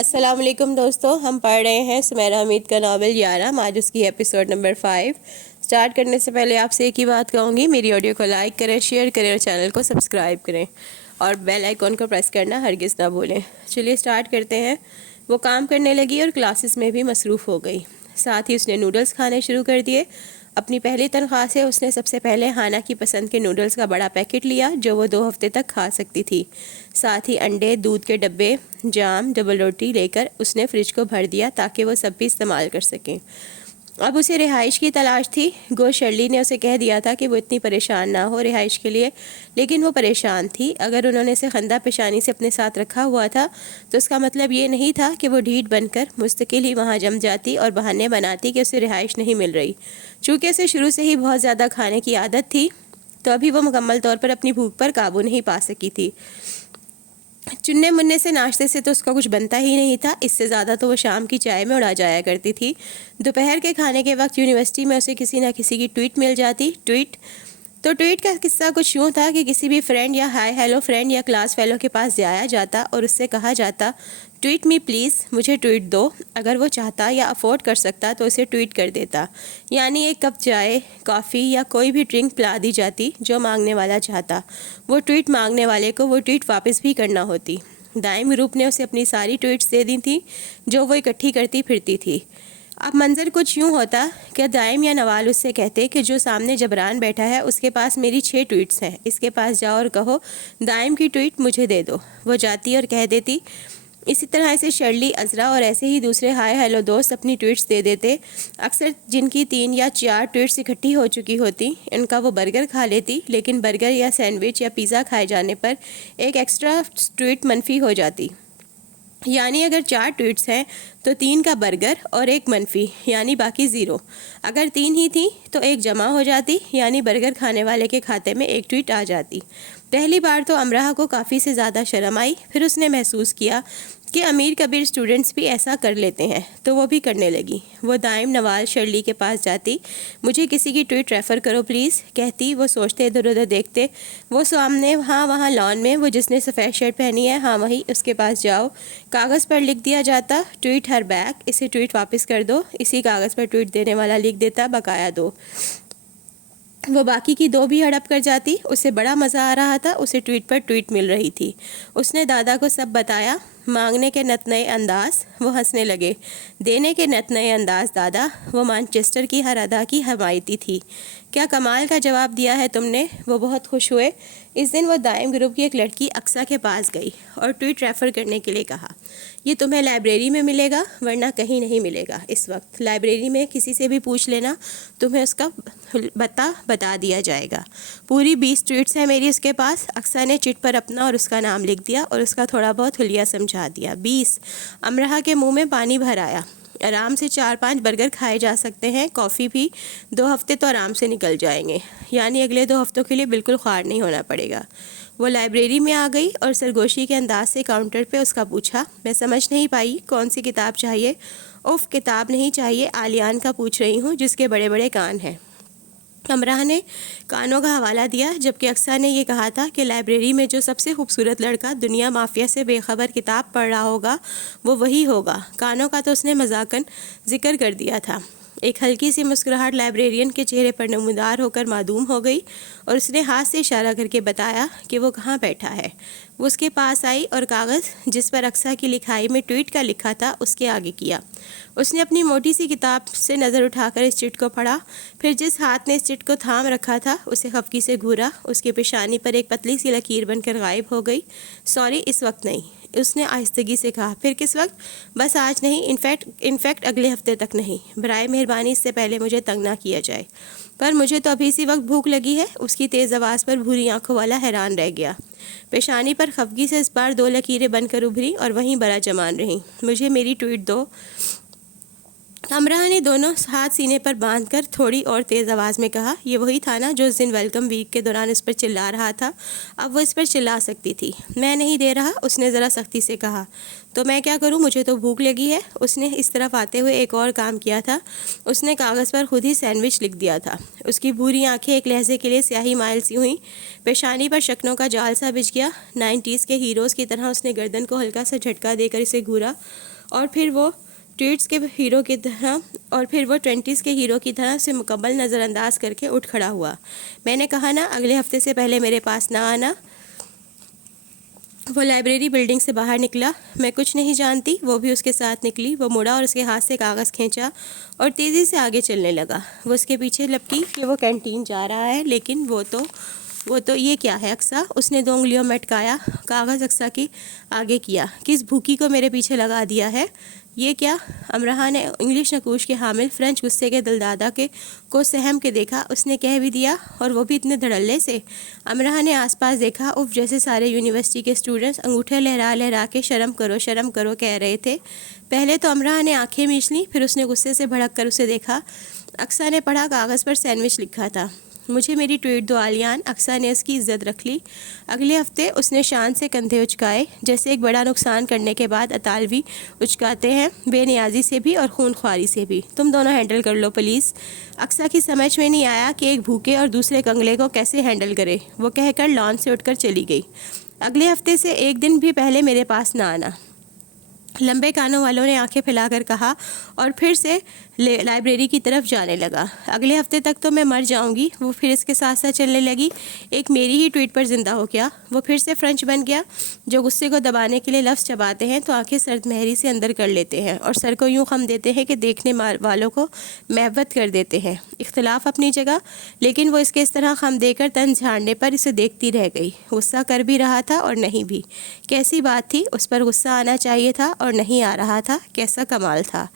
السلام علیکم دوستو، ہم پڑھ رہے ہیں سمیرہ حمید کا ناول یارہ. آج اس کی ایپیسوڈ نمبر 5. سٹارٹ کرنے سے پہلے آپ سے ایک ہی بات کہوں گی، میری آڈیو کو لائک کریں، شیئر کریں اور چینل کو سبسکرائب کریں اور بیل آئیکن کو پریس کرنا ہرگز نہ بھولیں. چلیے سٹارٹ کرتے ہیں. وہ کام کرنے لگی اور کلاسز میں بھی مصروف ہو گئی. ساتھ ہی اس نے نوڈلز کھانے شروع کر دیے. اپنی پہلی تنخواہ سے اس نے سب سے پہلے ہانا کی پسند کے نوڈلز کا بڑا پیکٹ لیا جو وہ 2 ہفتے تک کھا سکتی تھی. ساتھ ہی انڈے، دودھ کے ڈبے، جام، ڈبل روٹی لے کر اس نے فریج کو بھر دیا تاکہ وہ سب بھی استعمال کر سکیں. اب اسے رہائش کی تلاش تھی. گو شرلی نے اسے کہہ دیا تھا کہ وہ اتنی پریشان نہ ہو رہائش کے لیے، لیکن وہ پریشان تھی. اگر انہوں نے اسے خندہ پیشانی سے اپنے ساتھ رکھا ہوا تھا تو اس کا مطلب یہ نہیں تھا کہ وہ ڈھیٹ بن کر مستقل ہی وہاں جم جاتی اور بہانے بناتی کہ اسے رہائش نہیں مل رہی. چونکہ اسے شروع سے ہی بہت زیادہ کھانے کی عادت تھی تو ابھی وہ مکمل طور پر اپنی بھوک پر قابو نہیں پا سکی تھی. چننے مننے سے ناشتے سے تو اس کا کچھ بنتا ہی نہیں تھا. اس سے زیادہ تو وہ شام کی چائے میں اڑا جایا کرتی تھی. دوپہر کے کھانے کے وقت یونیورسٹی میں اسے کسی نہ کسی کی ٹویٹ مل جاتی. ٹویٹ کا قصہ کچھ یوں تھا کہ کسی بھی فرینڈ یا ہائی ہیلو فرینڈ یا کلاس فیلو کے پاس جایا جاتا اور اس سے کہا جاتا ٹویٹ می پلیز، مجھے ٹویٹ دو. اگر وہ چاہتا یا افورڈ کر سکتا تو اسے ٹویٹ کر دیتا، یعنی ایک کپ چائے، کافی یا کوئی بھی ڈرنک پلا دی جاتی جو مانگنے والا چاہتا. وہ ٹویٹ مانگنے والے کو وہ ٹویٹ واپس بھی کرنا ہوتی. دائم گروپ نے اسے اپنی ساری ٹویٹس دے دی تھیں جو وہ اکٹھی کرتی پھرتی تھی. اب منظر کچھ یوں ہوتا کہ دائم یا نوال اس سے کہتے کہ جو سامنے جبران بیٹھا ہے اس کے پاس میری 6 ٹویٹس ہیں، اس کے پاس جاؤ اور کہو دائم کی ٹویٹ مجھے دے دو. وہ جاتی اور کہہ دیتی. اسی طرح اسے شرلی، عذرا اور ایسے ہی دوسرے ہائی ہیلو دوست اپنی ٹویٹس دے دیتے. اکثر جن کی 3 یا 4 ٹویٹس اکٹھی ہو چکی ہوتی ان کا وہ برگر کھا لیتی، لیکن برگر یا سینڈوچ یا پیزا کھائے جانے پر ایک ایکسٹرا ٹویٹ منفی ہو جاتی. یعنی اگر 4 ٹویٹس ہیں تو 3 کا برگر اور ایک منفی، یعنی باقی 0. اگر 3 ہی تھیں تو ایک جمع ہو جاتی، یعنی برگر کھانے والے کے کھاتے میں ایک ٹویٹ آ جاتی. پہلی بار تو امرہ کو کافی سے زیادہ شرم آئی. پھر اس نے محسوس کیا کہ امیر کبیر اسٹوڈنٹس بھی ایسا کر لیتے ہیں تو وہ بھی کرنے لگی. وہ دائم، نوال، شرلی کے پاس جاتی. مجھے کسی کی ٹویٹ ریفر کرو پلیز، کہتی. وہ سوچتے ادھر ادھر دیکھتے. وہ سامنے، ہاں وہاں لان میں، وہ جس نے سفید شرٹ پہنی ہے، ہاں وہی، اس کے پاس جاؤ. کاغذ پر لکھ دیا جاتا ٹویٹ ہر بیک، اسے ٹویٹ واپس کر دو. اسی کاغذ پر ٹویٹ دینے والا لکھ دیتا بقایا 2. وہ باقی کی 2 بھی ہڑپ کر جاتی. اسے بڑا مزہ آ رہا تھا، اسے ٹویٹ پر ٹویٹ مل رہی تھی. اس نے دادا کو سب بتایا. مانگنے کے نت نئے انداز. وہ ہنسنے لگے. دینے کے نت نئے انداز دادا. وہ مانچسٹر کی ہر ادا کی حمایتی تھی. کیا کمال کا جواب دیا ہے تم نے. وہ بہت خوش ہوئے. اس دن وہ دائم گروپ کی ایک لڑکی اقصیٰ کے پاس گئی اور ٹویٹ ریفر کرنے کے لیے کہا. یہ تمہیں لائبریری میں ملے گا ورنہ کہیں نہیں ملے گا. اس وقت لائبریری میں کسی سے بھی پوچھ لینا، تمہیں اس کا بتا دیا جائے گا. پوری 20 ٹویٹس ہیں میری اس کے پاس. اقصیٰ نے چٹ پر اپنا اور اس کا نام لکھ دیا اور اس کا تھوڑا بہت حلیہ سمجھا دیا. 20. امرہ کے منہ میں پانی بھر آیا. آرام سے 4-5 برگر کھائے جا سکتے ہیں. کافی بھی 2 ہفتے تو آرام سے نکل جائیں گے، یعنی اگلے 2 ہفتوں کے لیے بالکل خوار نہیں ہونا پڑے گا. وہ لائبریری میں آ گئی اور سرگوشی کے انداز سے کاؤنٹر پہ اس کا پوچھا. میں سمجھ نہیں پائی کون سی کتاب چاہیے. اوف، کتاب نہیں چاہیے، آلیان کا پوچھ رہی ہوں جس کے بڑے بڑے کان ہیں. امرہ نے کانوں کا حوالہ دیا، جبکہ اقصیٰ نے یہ کہا تھا کہ لائبریری میں جو سب سے خوبصورت لڑکا دنیا مافیا سے بے خبر کتاب پڑھ رہا ہوگا وہ وہی ہوگا. کانوں کا تو اس نے مذاقاً ذکر کر دیا تھا. ایک ہلکی سی مسکراہٹ لائبریرین کے چہرے پر نمودار ہو کر معدوم ہو گئی اور اس نے ہاتھ سے اشارہ کر کے بتایا کہ وہ کہاں بیٹھا ہے. وہ اس کے پاس آئی اور کاغذ جس پر اقصیٰ کی لکھائی میں ٹویٹ کا لکھا تھا اس کے آگے کیا. اس نے اپنی موٹی سی کتاب سے نظر اٹھا کر اس چٹ کو پڑھا. پھر جس ہاتھ نے اس چٹ کو تھام رکھا تھا اسے خفگی سے گھورا. اس کی پیشانی پر ایک پتلی سی لکیر بن کر غائب ہو گئی. سوری، اس وقت نہیں، اس نے آہستگی سے کہا. پھر کس وقت؟ بس آج نہیں، انفیکٹ اگلے ہفتے تک نہیں. برائے مہربانی اس سے پہلے مجھے تنگ نہ کیا جائے. پر مجھے تو ابھی اسی وقت بھوک لگی ہے. اس کی تیز آواز پر بھوری آنکھوں والا حیران رہ گیا. پیشانی پر خفگی سے اس بار 2 لکیریں بن کر ابھری اور وہیں برا جمان رہیں. مجھے میری ٹویٹ دو. امرہ نے دونوں ہاتھ سینے پر باندھ کر تھوڑی اور تیز آواز میں کہا. یہ وہی تھا نا جو اس دن ویلکم ویک کے دوران اس پر چلا رہا تھا. اب وہ اس پر چلا سکتی تھی. میں نہیں دے رہا، اس نے ذرا سختی سے کہا. تو میں کیا کروں، مجھے تو بھوک لگی ہے. اس نے اس طرف آتے ہوئے ایک اور کام کیا تھا. اس نے کاغذ پر خود ہی سینڈوچ لکھ دیا تھا. اس کی بھوری آنکھیں ایک لہجے کے لیے سیاہی مائل سی ہوئیں. پیشانی پر شکنوں کا جال سا بچھ گیا. 90s کے ہیروز کی طرح اس نے گردن کو ہلکا سا جھٹکا دے کر اسے گھورا اور پھر وہ ٹویٹس کے ہیرو کی طرح اور پھر وہ 20s کے ہیرو کی طرح سے مکمل نظر انداز کر کے اٹھ کھڑا ہوا۔ میں نے کہا نا اگلے ہفتے سے پہلے میرے پاس نہ آنا۔ وہ لائبریری بلڈنگ سے باہر نکلا۔ میں کچھ نہیں جانتی، وہ بھی اس کے ساتھ نکلی۔ وہ مڑا اور اس کے ہاتھ سے کاغذ کھینچا اور تیزی سے آگے چلنے لگا۔ وہ اس کے پیچھے لپکی کہ وہ کینٹین جا رہا ہے، لیکن وہ تو یہ کیا ہے اقصیٰ؟ اس نے 2 انگلیوں میں اٹکایا کاغذ اقصیٰ کی آگے کیا۔ کس بھوکی کو میرے پیچھے لگا دیا ہے؟ یہ کیا؟ امرہ نے انگلش نقوش کے حامل فرینچ غصے کے دلدادہ کو سہم کے دیکھا۔ اس نے کہہ بھی دیا، اور وہ بھی اتنے دھڑلے سے؟ امرہ نے آس پاس دیکھا۔ اف، جیسے سارے یونیورسٹی کے اسٹوڈنٹس انگوٹھے لہرا لہرا کے شرم کرو کہہ رہے تھے۔ پہلے تو امرہ نے آنکھیں میچ لیں، پھر اس نے غصے سے بھڑک کر اسے دیکھا۔ اقصیٰ نے پڑھا کاغذ پر سینڈوچ لکھا تھا۔ مجھے میری ٹویٹ دو آلیان۔ اقصیٰ نے اس کی عزت رکھ لی۔ اگلے ہفتے اس نے شان سے کندھے اچکائے، جیسے ایک بڑا نقصان کرنے کے بعد اطالوی اچکاتے ہیں، بے نیازی سے بھی اور خون خواری سے بھی۔ تم دونوں ہینڈل کر لو پلیز۔ اقصیٰ کی سمجھ میں نہیں آیا کہ ایک بھوکے اور دوسرے کنگلے کو کیسے ہینڈل کرے۔ وہ کہہ کر لان سے اٹھ کر چلی گئی۔ اگلے ہفتے سے 1 دن بھی پہلے میرے پاس نہ آنا، لمبے کانوں والوں نے آنکھیں پھیلا کر کہا، اور پھر سے لائبریری کی طرف جانے لگا۔ اگلے ہفتے تک تو میں مر جاؤں گی۔ وہ پھر اس کے ساتھ ساتھ چلنے لگی۔ ایک میری ہی ٹویٹ پر زندہ ہو گیا۔ وہ پھر سے فرینچ بن گیا، جو غصے کو دبانے کے لیے لفظ چباتے ہیں تو آنکھیں سرد مہری سے اندر کر لیتے ہیں اور سر کو یوں خم دیتے ہیں کہ دیکھنے والوں کو محبت کر دیتے ہیں۔ اختلاف اپنی جگہ، لیکن وہ اس کے اس طرح خم دے کر تن جھاڑنے پر اسے دیکھتی رہ گئی۔ غصہ کر بھی رہا تھا اور نہیں بھی۔ کیسی بات تھی، اس پر غصہ آنا چاہیے تھا اور نہیں آ رہا تھا۔ کیسا کمال تھا۔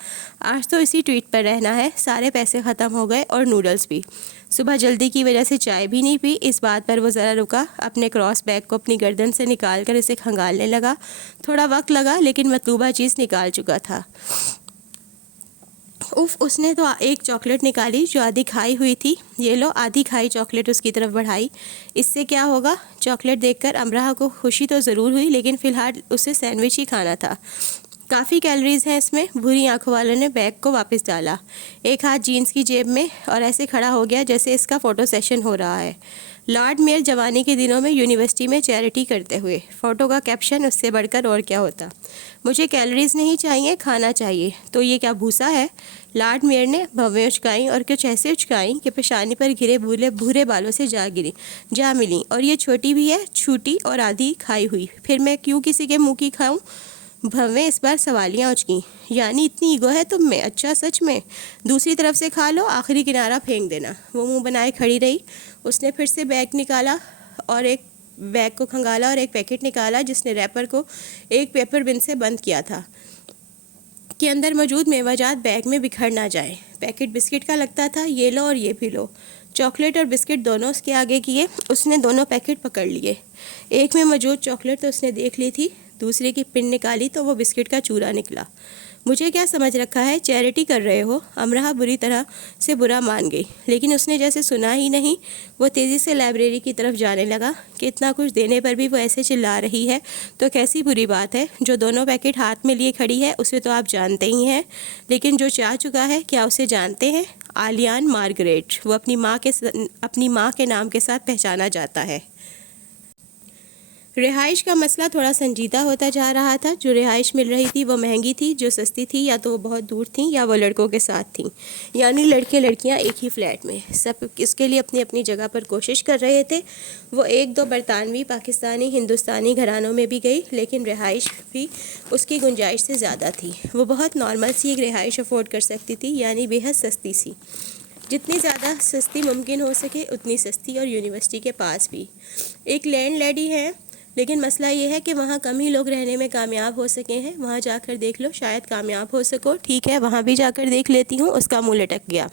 آج تو اسی ٹویٹ پر رہنا ہے۔ سارے پیسے ختم ہو گئے اور نوڈلز بھی۔ صبح جلدی کی وجہ سے چائے بھی نہیں پی۔ اس بات پر وہ ذرا رکا، اپنے کراس بیگ کو اپنی گردن سے نکال کر اسے کھنگالنے لگا۔ تھوڑا وقت لگا، لیکن مطلوبہ چیز نکال چکا تھا۔ اس نے تو ایک چاکلیٹ نکالی جو آدھی کھائی ہوئی تھی۔ یہ لو، آدھی کھائی چاکلیٹ اس کی طرف بڑھائی۔ اس سے کیا ہوگا؟ چاکلیٹ دیکھ کر امرہ کو خوشی تو ضرور ہوئی، لیکن فی الحال اسے سینڈوچ ہی کھانا تھا۔ کافی کیلریز ہیں اس میں۔ بھوری آنکھوں والوں نے بیگ کو واپس ڈالا، ایک ہاتھ جینز کی جیب میں، اور ایسے کھڑا ہو گیا جیسے اس کا فوٹو سیشن ہو رہا ہے۔ لارڈ میئر جوانی کے دنوں میں یونیورسٹی میں چیریٹی کرتے ہوئے۔ فوٹو کا کیپشن اس سے بڑھ کر اور کیا ہوتا؟ مجھے کیلریز نہیں چاہیے، کھانا چاہیے۔ تو یہ کیا بھوسا ہے؟ لارڈ میئر نے بھویں اچکائیں اور کچھ ایسے اچکائیں کہ پیشانی پر گرے بھورے بالوں سے جا ملیں۔ اور یہ چھوٹی بھی ہے، چھوٹی اور آدھی کھائی ہوئی۔ پھر میں کیوں کسی کے منہ کی کھاؤں؟ بھویں اس بار سوالیاں اچکیں۔ یعنی اتنی ایگو ہے تم میں؟ اچھا، سچ میں؟ دوسری طرف سے کھا لو، آخری کنارہ پھینک دینا۔ وہ منہ بنائے کھڑی رہی۔ اس نے پھر سے بیگ کو کھنگالا اور ایک پیکٹ نکالا جس نے ریپر کو ایک پیپر بن سے بند کیا تھا کہ اندر موجود میوہ جات بیگ میں بکھر نہ جائے۔ پیکٹ بسکٹ کا لگتا تھا۔ یہ لو اور یہ بھی لو۔ چاکلیٹ اور بسکٹ دونوں اس کے آگے کیے۔ اس نے دونوں پیکٹ پکڑ لیے۔ ایک میں موجود چاکلیٹ تو اس نے دیکھ لی تھی، دوسرے کی پن نکالی تو وہ بسکٹ کا چورا نکلا۔ مجھے کیا سمجھ رکھا ہے؟ چیریٹی کر رہے ہو؟ امرہ بری طرح سے برا مان گئی، لیکن اس نے جیسے سنا ہی نہیں۔ وہ تیزی سے لائبریری کی طرف جانے لگا کہ اتنا کچھ دینے پر بھی وہ ایسے چلا رہی ہے تو کیسی بری بات ہے۔ جو دونوں پیکٹ ہاتھ میں لیے کھڑی ہے اسے تو آپ جانتے ہی ہیں، لیکن جو چاہ چکا ہے، کیا اسے جانتے ہیں؟ آلیان مارگریٹ۔ وہ اپنی ماں کے نام کے ساتھ پہچانا جاتا ہے۔ رہائش کا مسئلہ تھوڑا سنجیدہ ہوتا جا رہا تھا۔ جو رہائش مل رہی تھی وہ مہنگی تھی، جو سستی تھی یا تو وہ بہت دور تھیں یا وہ لڑکوں کے ساتھ تھیں، یعنی لڑکے لڑکیاں ایک ہی فلیٹ میں۔ سب اس کے لیے اپنی اپنی جگہ پر کوشش کر رہے تھے۔ وہ 1-2 برطانوی، پاکستانی، ہندوستانی گھرانوں میں بھی گئی، لیکن رہائش بھی اس کی گنجائش سے زیادہ تھی۔ وہ بہت نارمل سی ایک رہائش افورڈ کر سکتی تھی، یعنی بے حد سستی سی، جتنی زیادہ سستی ممکن ہو سکے اتنی سستی، اور یونیورسٹی کے پاس بھی۔ ایک لینڈ لیڈی ہے، لیکن مسئلہ یہ ہے کہ وہاں کم ہی لوگ رہنے میں کامیاب ہو سکے ہیں۔ وہاں جا کر دیکھ لو، شاید کامیاب ہو سکو۔ ٹھیک ہے، وہاں بھی جا کر دیکھ لیتی ہوں۔ اس کا منہ لٹک گیا۔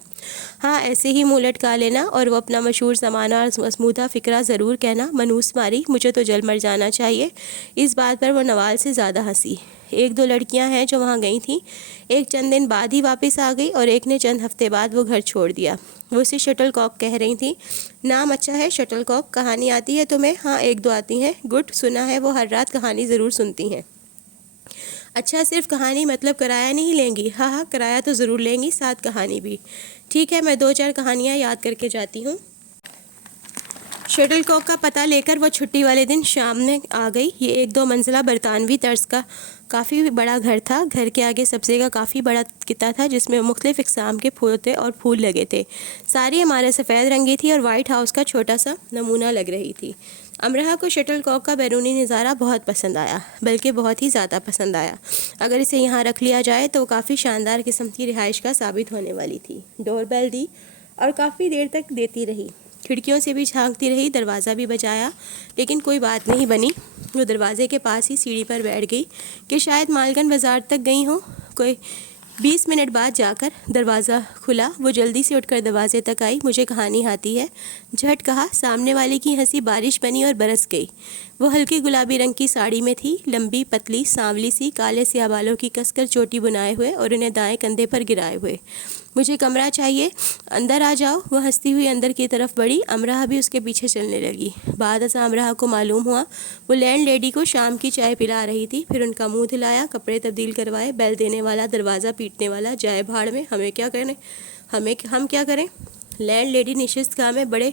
ہاں، ایسے ہی منہ لٹکا لینا اور وہ اپنا مشہور زمانہ اور مصمودہ فقرہ ضرور کہنا، منوس ماری، مجھے تو جل مر جانا چاہیے۔ اس بات پر وہ نوال سے زیادہ ہنسی۔ 1-2 لڑکیاں ہیں جو وہاں گئی تھیں، ایک چند دن بعد ہی واپس آ گئی اور ایک نے چند ہفتے بعد وہ گھر چھوڑ دیا۔ وہ اسے شٹل کاک کہہ رہی تھیں۔ نام اچھا ہے، شٹل کاک۔ کہانی آتی ہے تمہیں؟ ہاں، 1-2 آتی ہیں۔ گڈ، سنا ہے وہ ہر رات کہانی ضرور سنتی ہیں۔ اچھا، صرف کہانی مطلب کرایہ نہیں لیں گی؟ ہاں، کرایہ تو ضرور لیں گی، ساتھ کہانی بھی۔ ٹھیک ہے، میں 2-4 کہانیاں یاد کر کے جاتی ہوں۔ شٹل کاک کا پتہ لے کر وہ چھٹی والے دن شام میں آ گئی۔ یہ ایک 2 منزلہ برطانوی طرز کا کافی بڑا گھر تھا۔ گھر کے آگے سبزے کا کافی بڑا کتا تھا جس میں مختلف اقسام کے پودے اور پھول لگے تھے۔ ساری عمارت سفید رنگی تھی اور وائٹ ہاؤس کا چھوٹا سا نمونہ لگ رہی تھی۔ امرہ کو شٹل کاک کا بیرونی نظارہ بہت پسند آیا، بلکہ بہت ہی زیادہ پسند آیا۔ اگر اسے یہاں رکھ لیا جائے تو وہ کافی شاندار قسم کی رہائش کا ثابت ہونے والی تھی۔ ڈور بیل دی اور کافی دیر تک دیتی رہی۔ کھڑکیوں سے بھی جھانکتی رہی، دروازہ بھی بجایا، لیکن کوئی بات نہیں بنی۔ وہ دروازے کے پاس ہی سیڑھی پر بیٹھ گئی کہ شاید مالکن بازار تک گئی ہوں۔ کوئی 20 منٹ بعد جا کر دروازہ کھلا۔ وہ جلدی سے اٹھ کر دروازے تک آئی۔ مجھے کہانی آتی ہے، جھٹ کہا۔ سامنے والی کی ہنسی بارش بنی اور برس گئی۔ وہ ہلکی گلابی رنگ کی ساڑی میں تھی، لمبی پتلی سانولی سی، کالے سیاہ بالوں کی کس کر چوٹی بنائے ہوئے اور انہیں دائیں کندھے پر گرائے ہوئے۔ مجھے کمرہ چاہیے، اندر آ جاؤ۔ وہ ہنستی ہوئی اندر کی طرف بڑھی۔ امرہ بھی اس کے پیچھے چلنے لگی۔ بعد ازاں امرہ کو معلوم ہوا وہ لینڈ لیڈی کو شام کی چائے پلا رہی تھی۔ پھر ان کا منہ دھلایا، کپڑے تبدیل کروائے، بیل دینے والا، دروازہ پیٹنے والا، جائے بھاڑ میں، ہم کیا کریں۔ لینڈ لیڈی نشست گاہ میں بڑے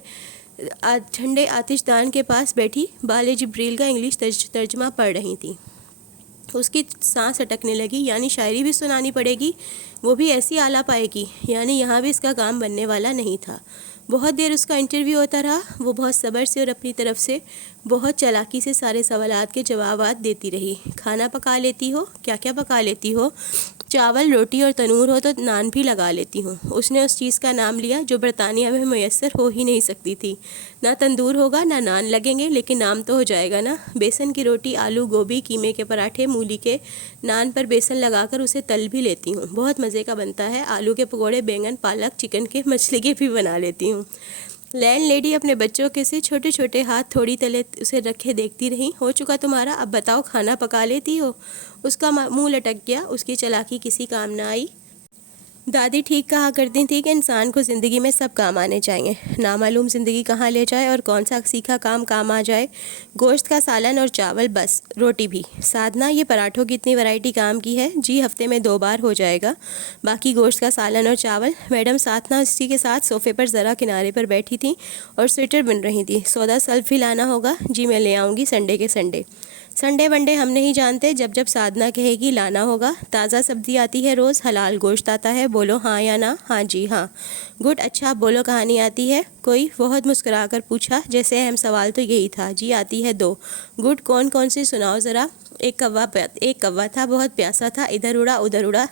ٹھنڈے آتش دان کے پاس بیٹھی بال جبریل کا انگلش ترجمہ پڑھ رہی تھی۔ اس کی سانس اٹکنے لگی۔ یعنی شاعری بھی سنانی پڑے گی، وہ بھی ایسی اعلیٰ پائے کی، یعنی یہاں بھی اس کا کام بننے والا نہیں تھا۔ بہت دیر اس کا انٹرویو ہوتا رہا۔ وہ بہت صبر سے اور اپنی طرف سے بہت چالاکی سے سارے سوالات کے جوابات دیتی رہی۔ کھانا پکا لیتی ہو؟ کیا کیا پکا لیتی ہو؟ چاول، روٹی اور تنور ہو تو نان بھی لگا لیتی ہوں۔ اس نے اس چیز کا نام لیا جو برطانیہ میں میسر ہو ہی نہیں سکتی تھی۔ نہ تندور ہوگا نہ نان لگیں گے، لیکن نام تو ہو جائے گا نا۔ بیسن کی روٹی، آلو، گوبھی، قیمے کے پراٹھے، مولی کے نان پر بیسن لگا کر اسے تل بھی لیتی ہوں، بہت مزے کا بنتا ہے۔ آلو کے پکوڑے، بینگن، پالک، چکن کے، مچھلی کے بھی بنا لیتی ہوں۔ لینڈ لیڈی اپنے بچوں کے سے چھوٹے چھوٹے ہاتھ تھوڑی تلے اسے رکھے دیکھتی رہی۔ ہو چکا تمہارا، اب بتاؤ کھانا پکا لیتی ہو؟ اس کا منہ لٹک گیا۔ اس کی چالاکی کسی کام نہ آئی۔ دادی ٹھیک کہا کرتی تھی کہ انسان کو زندگی میں سب کام آنے چاہیے، نامعلوم زندگی کہاں لے جائے اور کون سا سیکھا کام آ جائے۔ گوشت کا سالن اور چاول، بس روٹی بھی۔ سادھنا، یہ پراٹھوں کی اتنی ورائٹی کام کی ہے؟ جی ہفتے میں 2 بار ہو جائے گا۔ باقی گوشت کا سالن اور چاول۔ میڈم سادھنا اسی کے ساتھ صوفے پر ذرا کنارے پر بیٹھی تھیں اور سویٹر بن رہی تھی۔ سودا سلف بھی لانا ہوگا؟ جی میں لے آؤں گی، سنڈے کے سنڈے۔ سنڈے ونڈے ہم نہیں جانتے، جب سادھنا کہے گی لانا ہوگا۔ تازہ سبزی آتی ہے روز، حلال گوشت آتا ہے، بولو ہاں یا نہ؟ ہاں جی ہاں۔ گڈ، اچھا بولو کہانی آتی ہے کوئی؟ بہت مسکرا کر پوچھا، جیسے اہم سوال تو یہی تھا۔ جی آتی ہے 2۔ گڈ، کون سی سناؤ ذرا۔ ایک کوا تھا، بہت پیاسا تھا، ادھر اڑا ادھر اڑا۔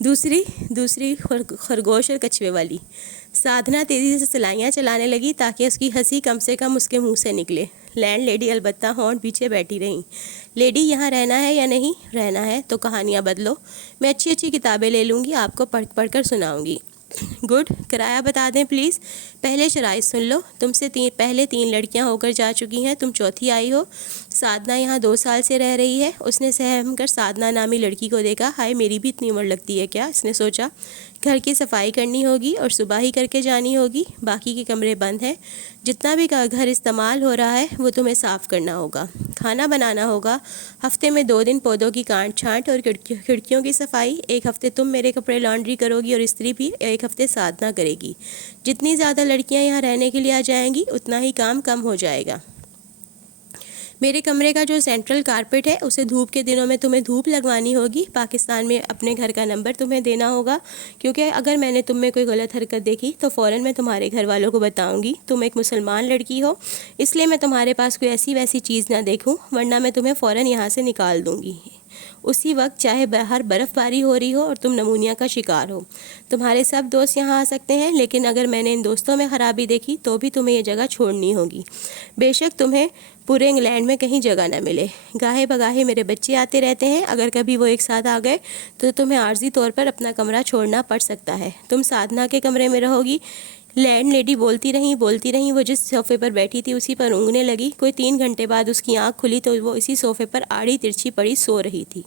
دوسری خرگوش اور کچھوے والی۔ سادھنا تیزی سے سلائیاں چلانے لگی تاکہ اس کی ہنسی کم سے کم اس کے منہ سے نکلے۔ لینڈ لیڈی البتہ ہونٹ پیچھے بیٹھی رہیں۔ لیڈی یہاں رہنا ہے یا نہیں؟ رہنا ہے تو کہانیاں بدلو، میں اچھی کتابیں لے لوں گی، آپ کو پڑھ کر سناؤں گی۔ گڈ، کرایہ بتا دیں پلیز۔ پہلے شرائط سن لو، تم سے پہلے 3 لڑکیاں ہو کر جا چکی ہیں، تم چوتھی آئی ہو۔ سادھنا یہاں 2 سال سے رہ رہی ہے۔ اس نے سہم کر سادھنا نامی لڑکی کو دیکھا۔ ہائے، میری بھی اتنی عمر لگتی ہے کیا؟ اس نے سوچا۔ گھر کی صفائی کرنی ہوگی اور صبح ہی کر کے جانی ہوگی، باقی کے کمرے بند ہیں۔ جتنا بھی گھر استعمال ہو رہا ہے وہ تمہیں صاف کرنا ہوگا، کھانا بنانا ہوگا، ہفتے میں 2 دن پودوں کی کانٹ چھانٹ اور کھڑکیوں کی صفائی۔ ایک ہفتے تم میرے کپڑے لانڈری کرو گی اور استری بھی، ایک ہفتے سادھنا کرے گی۔ جتنی زیادہ لڑکیاں یہاں رہنے کے لیے آ جائیں گی اتنا ہی کام کم ہو جائے گا۔ میرے کمرے کا جو سینٹرل کارپیٹ ہے اسے دھوپ کے دنوں میں تمہیں دھوپ لگوانی ہوگی۔ پاکستان میں اپنے گھر کا نمبر تمہیں دینا ہوگا، کیونکہ اگر میں نے تم میں کوئی غلط حرکت دیکھی تو فوراً میں تمہارے گھر والوں کو بتاؤں گی۔ تم ایک مسلمان لڑکی ہو، اس لیے میں تمہارے پاس کوئی ایسی ویسی چیز نہ دیکھوں، ورنہ میں تمہیں فوراً یہاں سے نکال دوں گی اسی وقت، چاہے باہر برف باری ہو رہی ہو اور تم نمونیا کا شکار ہو۔ تمہارے سب دوست یہاں آ سکتے ہیں، لیکن اگر میں نے ان دوستوں میں خرابی دیکھی تو بھی تمہیں یہ جگہ چھوڑنی ہوگی، بے شک تمہیں پورے انگلینڈ میں کہیں جگہ نہ ملے۔ گاہے بگاہے میرے بچے آتے رہتے ہیں، اگر کبھی وہ ایک ساتھ آ گئے تو تمہیں عارضی طور پر اپنا کمرہ چھوڑنا پڑ سکتا ہے۔ تم سادھنا کے کمرے میں رہو گی۔ لینڈ لیڈی بولتی رہیں، وہ جس صوفے پر بیٹھی تھی اسی پر اونگنے لگی۔ کوئی 3 گھنٹے بعد اس کی آنکھ کھلی تو وہ اسی صوفے پر آڑی ترچھی پڑی سو رہی تھی۔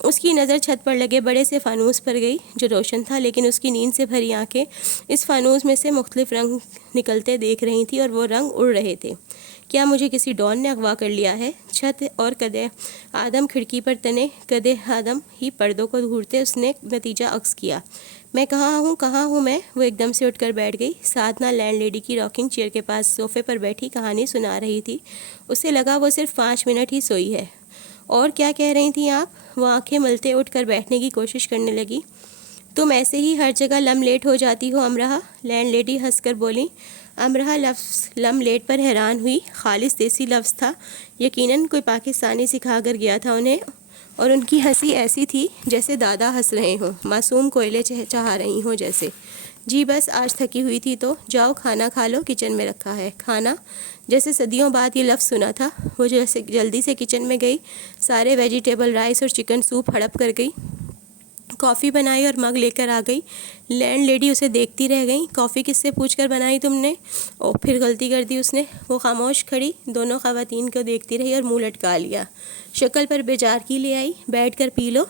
اس کی نظر چھت پر لگے بڑے سے فانوس پر گئی جو روشن تھا، لیکن اس کی نیند سے بھری آنکھیں اس فانوس میں سے مختلف رنگ نکلتے دیکھ رہی تھیں اور وہ رنگ اڑ رہے تھے۔ کیا مجھے کسی ڈون نے اغوا کر لیا ہے؟ چھت اور قدے آدم کھڑکی پر تنے قدے آدم ہی پردوں کو گھورتے اس نے نتیجہ عکس کیا۔ میں کہاں ہوں میں؟ وہ ایک دم سے اٹھ کر بیٹھ گئی۔ سادھنا لینڈ لیڈی کی راکنگ چیئر کے پاس صوفے پر بیٹھی کہانی سنا رہی تھی۔ اسے لگا وہ صرف 5 منٹ ہی سوئی ہے۔ اور کیا کہہ رہی تھیں آپ؟ وہ آنکھیں ملتے اٹھ کر بیٹھنے کی کوشش کرنے لگی۔ تم ایسے ہی ہر جگہ لم لیٹ ہو جاتی ہو امرہ، لینڈ لیڈی ہنس کر بولی۔ امرہ لفظ لم لیٹ پر حیران ہوئی۔ خالص دیسی لفظ تھا، یقیناً کوئی پاکستانی سکھا کر گیا تھا انہیں، اور ان کی ہنسی ایسی تھی جیسے دادا ہنس رہے ہوں، معصوم کوئلے چہا رہی ہوں جیسے۔ جی بس آج تھکی ہوئی تھی تو جاؤ کھانا کھا لو، کچن میں رکھا ہے کھانا۔ جیسے صدیوں بعد یہ لفظ سنا تھا۔ وہ جیسے جلدی سے کچن میں گئی، سارے ویجیٹیبل رائس اور چکن سوپ ہڑپ کر گئی، کافی بنائی اور مگ لے کر آ گئی۔ لینڈ لیڈی اسے دیکھتی رہ گئی۔ کافی کس سے پوچھ کر بنائی تم نے؟ او پھر غلطی کر دی اس نے۔ وہ خاموش کھڑی دونوں خواتین کو دیکھتی رہی اور منہ لٹکا لیا۔ شکل پر بیزارگی لے آئی۔ بیٹھ کر پی لو۔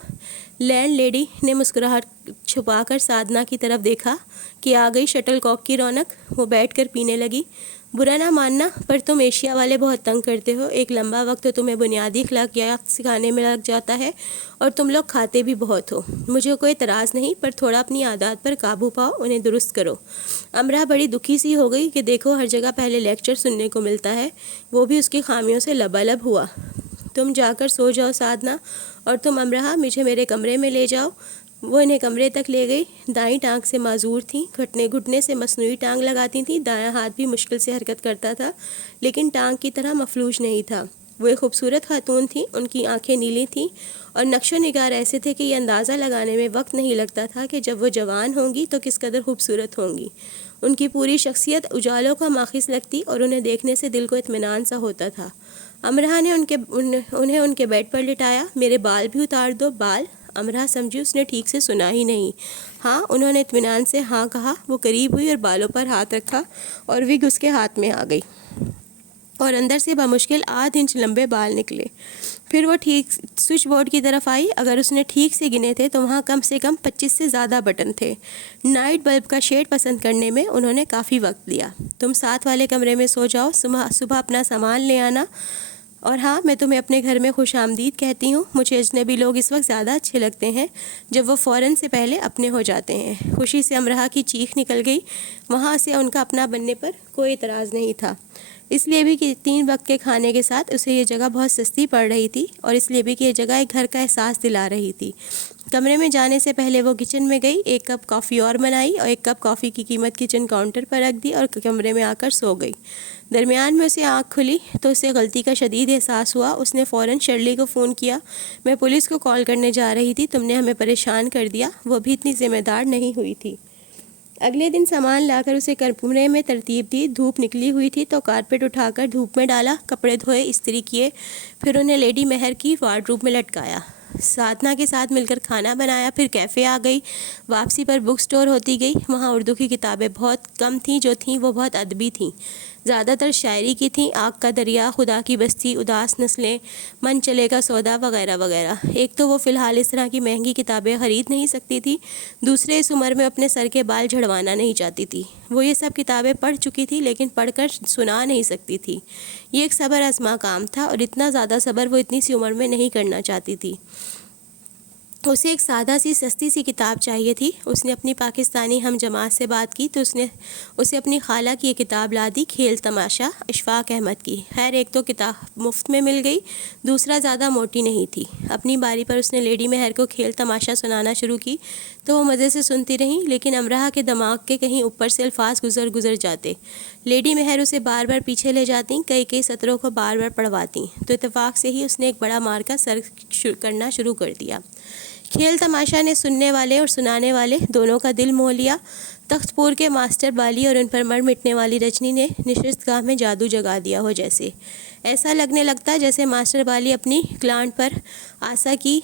لینڈ لیڈی نے مسکراہٹ چھپا کر سادھنا کی طرف دیکھا کہ آ گئی شٹل کاک کی رونق۔ وہ بیٹھ کر پینے لگی۔ برا نہ ماننا پر تم ایشیا والے بہت تنگ کرتے ہو۔ ایک لمبا وقت تو تمہیں بنیادی اخلاقیات سکھانے میں لگ جاتا ہے، اور تم لوگ کھاتے بھی بہت ہو۔ مجھے کوئی اعتراض نہیں، پر تھوڑا اپنی عادات پر قابو پاؤ، انہیں درست کرو۔ امرہ بڑی دکھی سی ہو گئی کہ دیکھو ہر جگہ پہلے لیکچر سننے کو ملتا ہے، وہ بھی اس کی خامیوں سے لبالب ہوا۔ تم جا کر سو جاؤ سادھنا، اور تم امرہ مجھے میرے کمرے میں لے جاؤ۔ وہ انہیں کمرے تک لے گئی۔ دائیں ٹانگ سے معذور تھیں، گھٹنے سے مصنوعی ٹانگ لگاتی تھیں۔ دایاں ہاتھ بھی مشکل سے حرکت کرتا تھا، لیکن ٹانگ کی طرح مفلوج نہیں تھا۔ وہ ایک خوبصورت خاتون تھیں، ان کی آنکھیں نیلی تھیں اور نقش و نگار ایسے تھے کہ یہ اندازہ لگانے میں وقت نہیں لگتا تھا کہ جب وہ جوان ہوں گی تو کس قدر خوبصورت ہوں گی۔ ان کی پوری شخصیت اجالوں کا ماخذ لگتی اور انہیں دیکھنے سے دل کو اطمینان سا ہوتا تھا۔ امرہ نے انہیں ان کے بیڈ پر لٹایا۔ میرے بال بھی اتار دو۔ بال؟ امرہ سمجھی اس نے ٹھیک سے سنا ہی نہیں۔ ہاں، انہوں نے اطمینان سے ہاں کہا۔ وہ قریب ہوئی اور بالوں پر ہاتھ رکھا اور وگ اس کے ہاتھ میں آ گئی اور اندر سے بمشکل 1/2 انچ لمبے بال نکلے۔ پھر وہ ٹھیک سوئچ بورڈ کی طرف آئی۔ اگر اس نے ٹھیک سے گنے تھے تو وہاں کم سے کم 25 سے زیادہ بٹن تھے۔ نائٹ بلب کا شیڈ پسند کرنے میں انہوں نے کافی وقت لیا۔ تم ساتھ والے کمرے میں سو جاؤ، صبح اپنا سامان لے آنا، اور ہاں میں تمہیں اپنے گھر میں خوش آمدید کہتی ہوں۔ مجھے اجنبی لوگ اس وقت زیادہ اچھے لگتے ہیں جب وہ فوراً سے پہلے اپنے ہو جاتے ہیں۔ خوشی سے امرہ کی چیخ نکل گئی۔ وہاں سے ان کا اپنا بننے پر کوئی اعتراض نہیں تھا، اس لیے بھی کہ 3 وقت کے کھانے کے ساتھ اسے یہ جگہ بہت سستی پڑ رہی تھی، اور اس لیے بھی کہ یہ جگہ ایک گھر کا احساس دلا رہی تھی۔ کمرے میں جانے سے پہلے وہ کچن میں گئی، 1 کپ کافی اور بنائی اور 1 کپ کافی کی قیمت کچن کاؤنٹر پر رکھ دی اور کمرے میں آ کر سو گئی۔ درمیان میں اسے آنکھ کھلی تو اسے غلطی کا شدید احساس ہوا۔ اس نے فوراً شرلی کو فون کیا۔ میں پولیس کو کال کرنے جا رہی تھی، تم نے ہمیں پریشان کر دیا۔ وہ بھی اتنی ذمہ دار نہیں ہوئی تھی۔ اگلے دن سامان لا کر اسے کمرے میں ترتیب دی۔ دھوپ نکلی ہوئی تھی تو کارپیٹ اٹھا کر دھوپ میں ڈالا، کپڑے دھوئے، استری کیے، پھر انہیں لیڈی مہر کی وارڈروب میں لٹکایا۔ سادھنا کے ساتھ مل کر کھانا بنایا، پھر کیفے آ گئی۔ واپسی پر بک سٹور ہوتی گئی۔ وہاں اردو کی کتابیں بہت کم تھیں، جو تھیں وہ بہت ادبی تھیں، زیادہ تر شاعری کی تھیں۔ آگ کا دریا، خدا کی بستی، اداس نسلیں، من چلے کا سودا وغیرہ وغیرہ۔ ایک تو وہ فی الحال اس طرح کی مہنگی کتابیں خرید نہیں سکتی تھی، دوسرے اس عمر میں اپنے سر کے بال جھڑوانا نہیں چاہتی تھی۔ وہ یہ سب کتابیں پڑھ چکی تھی لیکن پڑھ کر سنا نہیں سکتی تھی۔ یہ ایک صبر آزما کام تھا، اور اتنا زیادہ صبر وہ اتنی سی عمر میں نہیں کرنا چاہتی تھی۔ اسے ایک سادہ سی سستی سی کتاب چاہیے تھی۔ اس نے اپنی پاکستانی ہم جماعت سے بات کی تو اس نے اسے اپنی خالہ کی یہ کتاب لا دی، کھیل تماشا، اشفاق احمد کی۔ خیر ایک تو کتاب مفت میں مل گئی، دوسرا زیادہ موٹی نہیں تھی۔ اپنی باری پر اس نے لیڈی مہر کو کھیل تماشا سنانا شروع کی تو وہ مزے سے سنتی رہیں، لیکن امرہ کے دماغ کے کہیں اوپر سے الفاظ گزر جاتے۔ لیڈی مہر اسے بار بار پیچھے لے جاتی، کئی سطروں کو بار بار پڑھواتی، تو اتفاق سے ہی اس نے ایک بڑا مار کا سر کرنا شروع کر دیا۔ کھیل تماشا نے سننے والے اور سنانے والے دونوں کا دل موہ لیا۔ تخت پور کے ماسٹر بالی اور ان پر مر مٹنے والی رجنی نے نشست گاہ میں جادو جگا دیا ہو جیسے۔ ایسا لگنے لگتا جیسے ماسٹر بالی اپنی کلانٹ پر آسا کی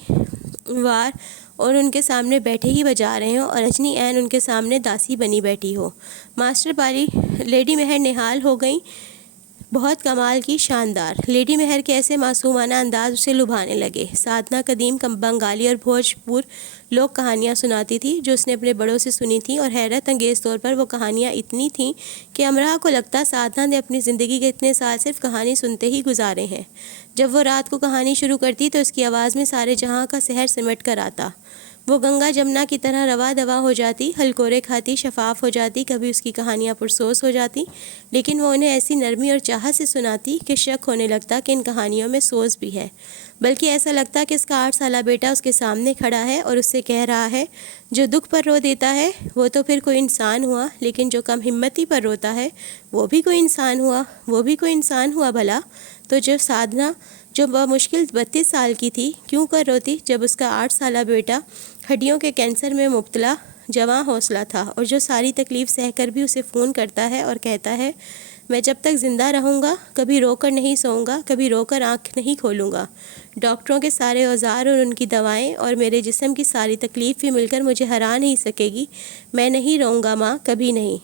وار اور ان کے سامنے بیٹھے ہی بجا رہے ہوں، اور رجنی عین ان کے سامنے داسی بنی بیٹھی ہو۔ ماسٹر بالی لیڈی مہر نہال ہو گئیں، بہت کمال کی، شاندار۔ لیڈی مہر کے ایسے معصومانہ انداز اسے لبھانے لگے۔ سادھنا قدیم بنگالی اور بھوجپور لوک کہانیاں سناتی تھی جو اس نے اپنے بڑوں سے سنی تھیں، اور حیرت انگیز طور پر وہ کہانیاں اتنی تھیں کہ امراء کو لگتا سادھنا نے اپنی زندگی کے اتنے سال صرف کہانی سنتے ہی گزارے ہیں۔ جب وہ رات کو کہانی شروع کرتی تو اس کی آواز میں سارے جہاں کا سحر سمٹ کر آتا۔ وہ گنگا جمنا کی طرح روا دوا ہو جاتی، ہلکورے کھاتی، شفاف ہو جاتی۔ کبھی اس کی کہانیاں پرسوز ہو جاتی، لیکن وہ انہیں ایسی نرمی اور چاہت سے سناتی کہ شک ہونے لگتا کہ ان کہانیوں میں سوز بھی ہے، بلکہ ایسا لگتا کہ اس کا 8 سالہ بیٹا اس کے سامنے کھڑا ہے اور اس سے کہہ رہا ہے، جو دکھ پر رو دیتا ہے وہ تو پھر کوئی انسان ہوا، لیکن جو کم ہمتی پر روتا ہے وہ بھی کوئی انسان ہوا، وہ بھی کوئی انسان ہوا بھلا۔ تو جو سادھنا جو بمشکل 32 سال کی تھی کیوں کر روتی جب اس کا 8 سالہ بیٹا ہڈیوں کے کینسر میں مبتلا جواں حوصلہ تھا، اور جو ساری تکلیف سہ کر بھی اسے فون کرتا ہے اور کہتا ہے، میں جب تک زندہ رہوں گا کبھی رو کر نہیں سوؤں گا، کبھی رو کر آنکھ نہیں کھولوں گا۔ ڈاکٹروں کے سارے اوزار اور ان کی دوائیں اور میرے جسم کی ساری تکلیف بھی مل کر مجھے ہرا نہیں سکے گی، میں نہیں روؤں گا ماں، کبھی نہیں۔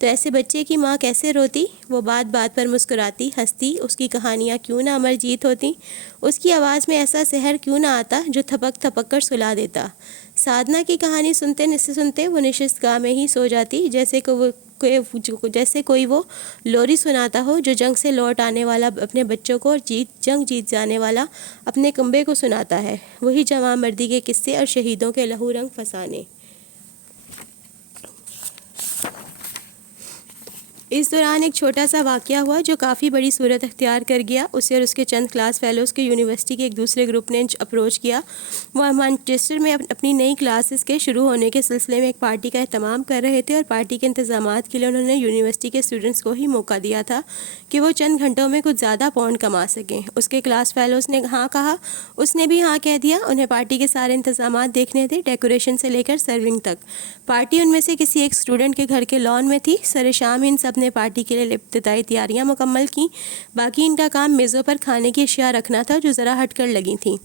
تو ایسے بچے کی ماں کیسے روتی؟ وہ بات بات پر مسکراتی، ہنستی، اس کی کہانیاں کیوں نہ امر جیت ہوتی، اس کی آواز میں ایسا سحر کیوں نہ آتا جو تھپک تھپک کر سلا دیتا۔ سادھنا کی کہانی سنتے وہ نشست گاہ میں ہی سو جاتی، جیسے کوئی وہ لوری سناتا ہو جو جنگ سے لوٹ آنے والا اپنے بچوں کو اور جنگ جیت جانے والا اپنے کنبے کو سناتا ہے، وہی جواں مردی کے قصے اور شہیدوں کے لہو رنگ فسانے۔ اس دوران ایک چھوٹا سا واقعہ ہوا جو کافی بڑی صورت اختیار کر گیا۔ اسے اور اس کے چند کلاس فیلوز کے یونیورسٹی کے ایک دوسرے گروپ نے اپروچ کیا۔ وہ مانچسٹر میں اپنی نئی کلاسز کے شروع ہونے کے سلسلے میں ایک پارٹی کا اہتمام کر رہے تھے، اور پارٹی کے انتظامات کے لیے انہوں نے یونیورسٹی کے اسٹوڈنٹس کو ہی موقع دیا تھا کہ وہ چند گھنٹوں میں کچھ زیادہ پاؤنڈ کما سکیں۔ اس کے کلاس فیلوز نے ہاں کہا، اس نے بھی ہاں کہہ دیا۔ انہیں پارٹی کے سارے انتظامات دیکھنے تھے، ڈیکوریشن سے لے کر سرونگ تک۔ پارٹی ان میں سے کسی ایک اسٹوڈنٹ کے گھر کے لان میں تھی۔ سر شام ان سب نے پارٹی کے لیے ابتدائی تیاریاں مکمل کیں، باقی ان کا کام میزوں پر کھانے کی اشیاء رکھنا تھا جو ذرا ہٹ کر لگی تھیں۔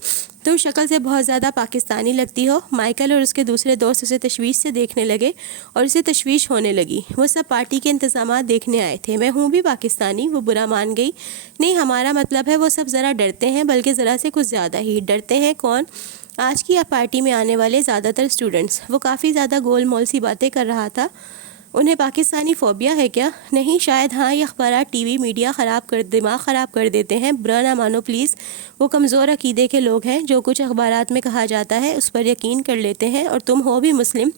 تم شکل سے بہت زیادہ پاکستانی لگتی ہو، مائیکل اور اس کے دوسرے دوست اسے تشویش سے دیکھنے لگے اور اسے تشویش ہونے لگی۔ وہ سب پارٹی کے انتظامات دیکھنے آئے تھے۔ میں ہوں بھی پاکستانی، وہ برا مان گئی۔ نہیں، ہمارا مطلب ہے وہ سب ذرا ڈرتے ہیں، بلکہ ذرا سے کچھ زیادہ ہی ڈرتے ہیں۔ کون؟ آج کی پارٹی میں آنے والے زیادہ تر اسٹوڈنٹس۔ وہ کافی زیادہ گول مول سی باتیں کر رہا تھا۔ انہیں پاکستانی فوبیا ہے کیا؟ نہیں، شاید ہاں، یہ اخبارات، ٹی وی، میڈیا دماغ خراب کر دیتے ہیں۔ برا نہ مانو پلیز، وہ کمزور عقیدے کے لوگ ہیں، جو کچھ اخبارات میں کہا جاتا ہے اس پر یقین کر لیتے ہیں، اور تم ہو بھی مسلم۔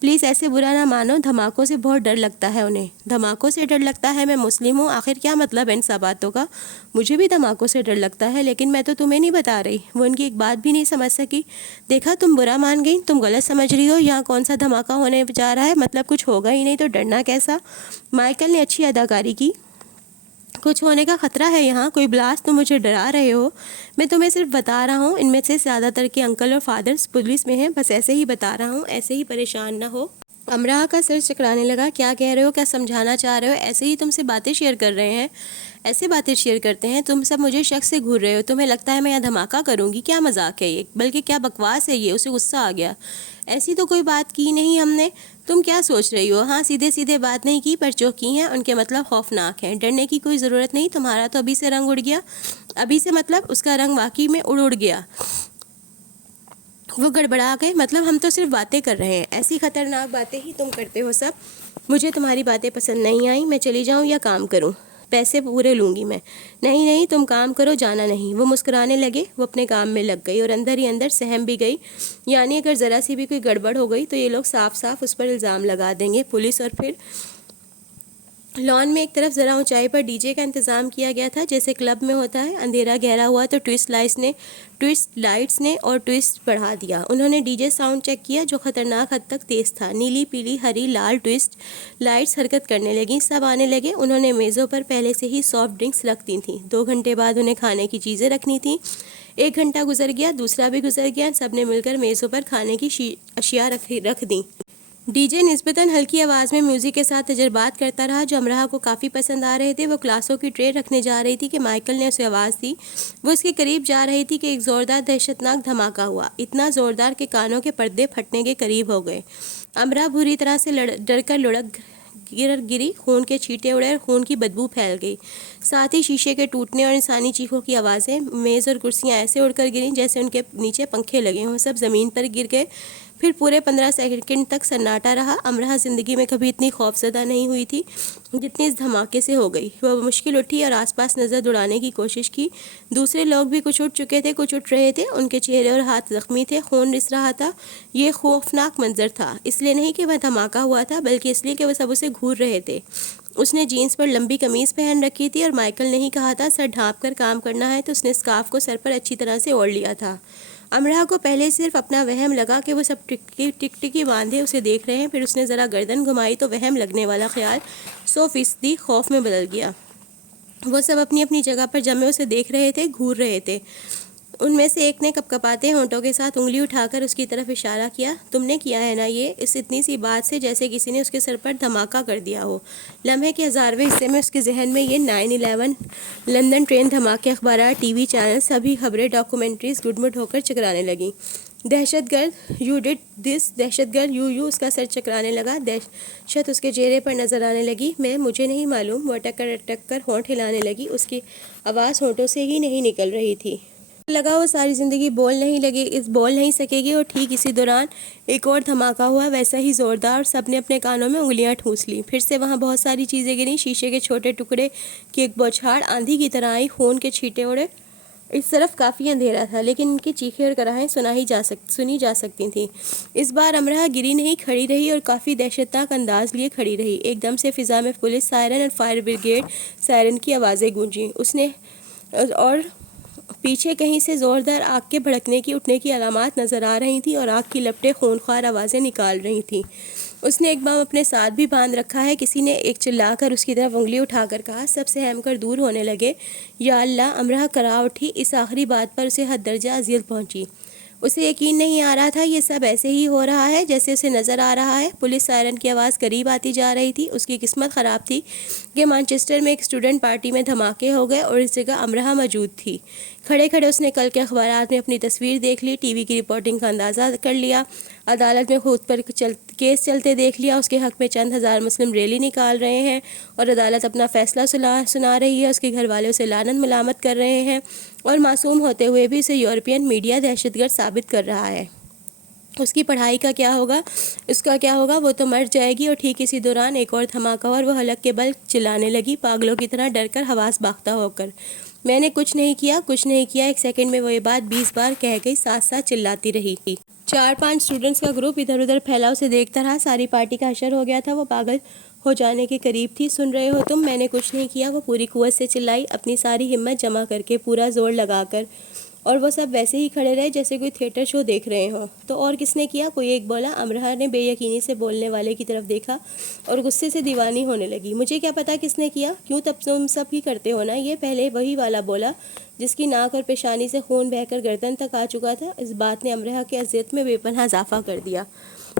پلیز ایسے برا نہ مانو، دھماکوں سے بہت ڈر لگتا ہے انہیں۔ دھماکوں سے ڈر لگتا ہے؟ میں مسلم ہوں، آخر کیا مطلب ہے ان سب باتوں کا؟ مجھے بھی دھماکوں سے ڈر لگتا ہے، لیکن میں تو تمہیں نہیں بتا رہی۔ وہ ان کی ایک بات بھی نہیں سمجھ سکی۔ دیکھا، تم برا مان گئی، تم غلط سمجھ رہی ہو، یہاں کون سا دھماکہ ہونے جا رہا ہے، مطلب کچھ ہوگا ہی نہیں تو ڈرنا کیسا؟ مائیکل نے اچھی اداکاری کی۔ کچھ ہونے کا خطرہ ہے یہاں، کوئی بلاسٹ، تم مجھے ڈرا رہے ہو۔ میں تمہیں صرف بتا رہا ہوں، ان میں سے زیادہ تر کے انکل اور فادرز پولیس میں ہیں، بس ایسے ہی بتا رہا ہوں، ایسے ہی پریشان نہ ہو۔ امراء کا سر چکرانے لگا۔ کیا کہہ رہے ہو؟ کیا سمجھانا چاہ رہے ہو؟ ایسے ہی تم سے باتیں شیئر کر رہے ہیں، ایسے باتیں شیئر کرتے ہیں تم سب، مجھے شک سے گھور رہے ہو۔ تمہیں لگتا ہے میں یہاں دھماکہ کروں گی؟ کیا مذاق ہے یہ، بلکہ کیا بکواس ہے یہ۔ اسے غصہ آ گیا۔ ایسی تو کوئی بات کی نہیں ہم نے۔ تم کیا سوچ رہی ہو؟ ہاں، سیدھے سیدھے بات نہیں کی، پر جو کی ہیں ان کے مطلب خوفناک ہیں۔ ڈرنے کی کوئی ضرورت نہیں، تمہارا تو ابھی سے رنگ اڑ گیا۔ ابھی سے مطلب؟ اس کا رنگ واقعی میں اڑ گیا۔ وہ گڑبڑا گئے۔ مطلب ہم تو صرف باتیں کر رہے ہیں، ایسی خطرناک باتیں ہی تم کرتے ہو سب۔ مجھے تمہاری باتیں پسند نہیں آئیں، میں چلی جاؤں یا کام کروں؟ پیسے پورے لوں گی میں۔ نہیں نہیں، تم کام کرو، جانا نہیں۔ وہ مسکرانے لگے۔ وہ اپنے کام میں لگ گئی اور اندر ہی اندر سہم بھی گئی، یعنی اگر ذرا سی بھی کوئی گڑبڑ ہو گئی تو یہ لوگ صاف صاف اس پر الزام لگا دیں گے، پولیس۔ اور پھر لان میں ایک طرف ذرا اونچائی پر ڈی جے کا انتظام کیا گیا تھا، جیسے کلب میں ہوتا ہے۔ اندھیرا گہرا ہوا تو ٹوئسٹ لائٹس نے اور ٹوئسٹ بڑھا دیا۔ انہوں نے ڈی جے ساؤنڈ چیک کیا جو خطرناک حد تک تیز تھا۔ نیلی، پیلی، ہری، لال ٹوئسٹ لائٹس حرکت کرنے لگیں، سب آنے لگے۔ انہوں نے میزوں پر پہلے سے ہی سافٹ ڈرنکس رکھ دی تھیں۔ 2 گھنٹے بعد انہیں کھانے کی چیزیں رکھنی تھیں۔ 1 گھنٹہ گزر گیا، دوسرا بھی گزر گیا، سب نے مل کر میزوں پر کھانے کی اشیاء رکھ دیں۔ ڈی جے نسبتاً ہلکی آواز میں میوزک کے ساتھ تجربات کرتا رہا جو امراء کو کافی پسند آ رہے تھے۔ وہ گلاسوں کی ٹرے رکھنے جا رہی تھی کہ مائیکل نے اسے آواز دی۔ وہ اس کے قریب جا رہی تھی کہ ایک زوردار دہشتناک دھماکہ ہوا، اتنا زوردار کہ کانوں کے پردے پھٹنے کے قریب ہو گئے۔ امراء بری طرح سے ڈر کر لڑک گری، خون کے چھینٹے اڑے اور خون کی بدبو پھیل گئی، ساتھ ہی شیشے کے ٹوٹنے اور انسانی چیخوں کی آوازیں۔ میز اور کرسیاں ایسے اڑ کر گریں جیسے ان کے نیچے پنکھے لگے ہوں، سب زمین پر گر گئے۔ پھر پورے 15 سیکنڈ تک سناٹا رہا۔ امرہ زندگی میں کبھی اتنی خوفزدہ نہیں ہوئی تھی جتنی اس دھماکے سے ہو گئی۔ وہ مشکل اٹھی اور آس پاس نظر دوڑانے کی کوشش کی۔ دوسرے لوگ بھی کچھ اٹھ چکے تھے، کچھ اٹھ رہے تھے، ان کے چہرے اور ہاتھ زخمی تھے، خون رس رہا تھا۔ یہ خوفناک منظر تھا، اس لیے نہیں کہ وہ دھماکہ ہوا تھا، بلکہ اس لیے کہ وہ سب اسے گھور رہے تھے۔ اس نے جینس پر لمبی قمیض پہن رکھی تھی اور مائیکل نے ہی کہا تھا سر ڈھانپ کر کام کرنا ہے، تو اس نے اسکارف کو سر پر اچھی طرح سے اوڑھ لیا تھا۔ امرہ کو پہلے صرف اپنا وہم لگا کہ وہ سب ٹکٹکی باندھے اسے دیکھ رہے ہیں، پھر اس نے ذرا گردن گھمائی تو وہم لگنے والا خیال 100% خوف میں بدل گیا۔ وہ سب اپنی اپنی جگہ پر جمے اسے دیکھ رہے تھے، گھور رہے تھے۔ ان میں سے ایک نے کپکپاتے ہونٹوں کے ساتھ انگلی اٹھا کر اس کی طرف اشارہ کیا۔ تم نے کیا ہے نا یہ، اس اتنی سی بات سے جیسے کسی نے اس کے سر پر دھماکہ کر دیا ہو۔ لمحے کے 1000ویں حصے میں اس کے ذہن میں یہ 9/11، لندن ٹرین دھماکے، اخبارات، ٹی وی چینل، سبھی خبریں، ڈاکومنٹریز گڈمٹ ہو کر چکرانے لگیں۔ دہشت گرد، یو ڈڈ دس، دہشت گرد، یو اس کا سر چکرانے لگا، دہشت اس کے چہرے پر نظر آنے لگی۔ مجھے نہیں معلوم، وہ اٹک کر ہونٹ ہلانے لگی، اس کی آواز ہونٹوں سے ہی نہیں نکل رہی تھی۔ لگا وہ ساری زندگی بول نہیں سکے گی، اور ٹھیک اسی دوران ایک اور دھماکہ ہوا، ویسا ہی زوردار، اور سب نے اپنے کانوں میں انگلیاں ٹھونس لیں۔ پھر سے وہاں بہت ساری چیزیں گریں، شیشے کے چھوٹے ٹکڑے کی ایک بوچھاڑ آندھی کی طرح آئی، خون کے چھینٹے اڑے۔ اس طرف کافی اندھیرا تھا، لیکن ان کی چیخیں اور کراہیں سنی جا سکتی تھیں۔ اس بار امرہ گری نہیں، کھڑی رہی، اور کافی دہشتناک انداز لیے کھڑی رہی۔ ایک دم سے فضا میں پولیس سائرن اور فائر بریگیڈ سائرن کی آوازیں گونجیں، اور پیچھے کہیں سے زوردار آگ کے بھڑکنے کی اٹھنے کی علامات نظر آ رہی تھیں، اور آگ کی لپٹیں خونخوار آوازیں نکال رہی تھیں۔ اس نے ایک بام اپنے ساتھ بھی باندھ رکھا ہے، کسی نے ایک چلا کر اس کی طرف انگلی اٹھا کر کہا۔ سب سہم کر دور ہونے لگے۔ یا اللہ! امرہ کرا اٹھی، اس آخری بات پر اسے حد درجہ اذیت پہنچی۔ اسے یقین نہیں آ رہا تھا یہ سب ایسے ہی ہو رہا ہے جیسے اسے نظر آ رہا ہے۔ پولیس سائرن کی آواز قریب آتی جا رہی تھی۔ اس کی قسمت خراب تھی کہ مانچسٹر میں ایک اسٹوڈنٹ پارٹی میں دھماکے ہو گئے اور اس جگہ امرہ موجود تھی۔ کھڑے کھڑے اس نے کل کے اخبارات میں اپنی تصویر دیکھ لی، ٹی وی کی رپورٹنگ کا اندازہ کر لیا، عدالت میں خود پر کیس چلتے دیکھ لیا، اس کے حق میں چند ہزار مسلم ریلی نکال رہے ہیں اور عدالت اپنا فیصلہ سنا رہی ہے، اس کے گھر والے اسے لعنت ملامت کر رہے ہیں، اور معصوم ہوتے ہوئے بھی اسے یورپین میڈیا دہشت گرد ثابت کر رہا ہے۔ اس کی پڑھائی کا کیا ہوگا، اس کا کیا ہوگا، وہ تو مر جائے گی۔ اور ٹھیک اسی دوران ایک اور دھماکہ، اور وہ حلق کے بل چلانے لگی، پاگلوں کی طرح ڈر کر حواس باختہ ہو کر۔ میں نے کچھ نہیں کیا۔ ایک سیکنڈ میں وہ یہ بات 20 بار کہہ گئی، ساتھ ساتھ چلاتی رہی۔ 4-5 اسٹوڈنٹس کا گروپ ادھر ادھر پھیلا اسے دیکھتا رہا۔ ساری پارٹی کا حشر ہو گیا تھا، وہ پاگل ہو جانے کے قریب تھی۔ سن رہے ہو تم؟ میں نے کچھ نہیں کیا، وہ پوری قوت سے چلائی، اپنی ساری ہمت جمع کر کے، پورا زور لگا کر، اور وہ سب ویسے ہی کھڑے رہے جیسے کوئی تھیٹر شو دیکھ رہے ہوں۔ تو اور کس نے کیا؟ کوئی ایک بولا۔ امرہ نے بے یقینی سے بولنے والے کی طرف دیکھا اور غصے سے دیوانی ہونے لگی۔ مجھے کیا پتا کس نے کیا؟ کیوں تب تم سب ہی کرتے ہو نا یہ؟ پہلے وہی والا بولا جس کی ناک اور پیشانی سے خون بہہ کر گردن تک آ چکا تھا۔ اس بات نے امرہ کی اذیت میں بے پناہ اضافہ کر دیا۔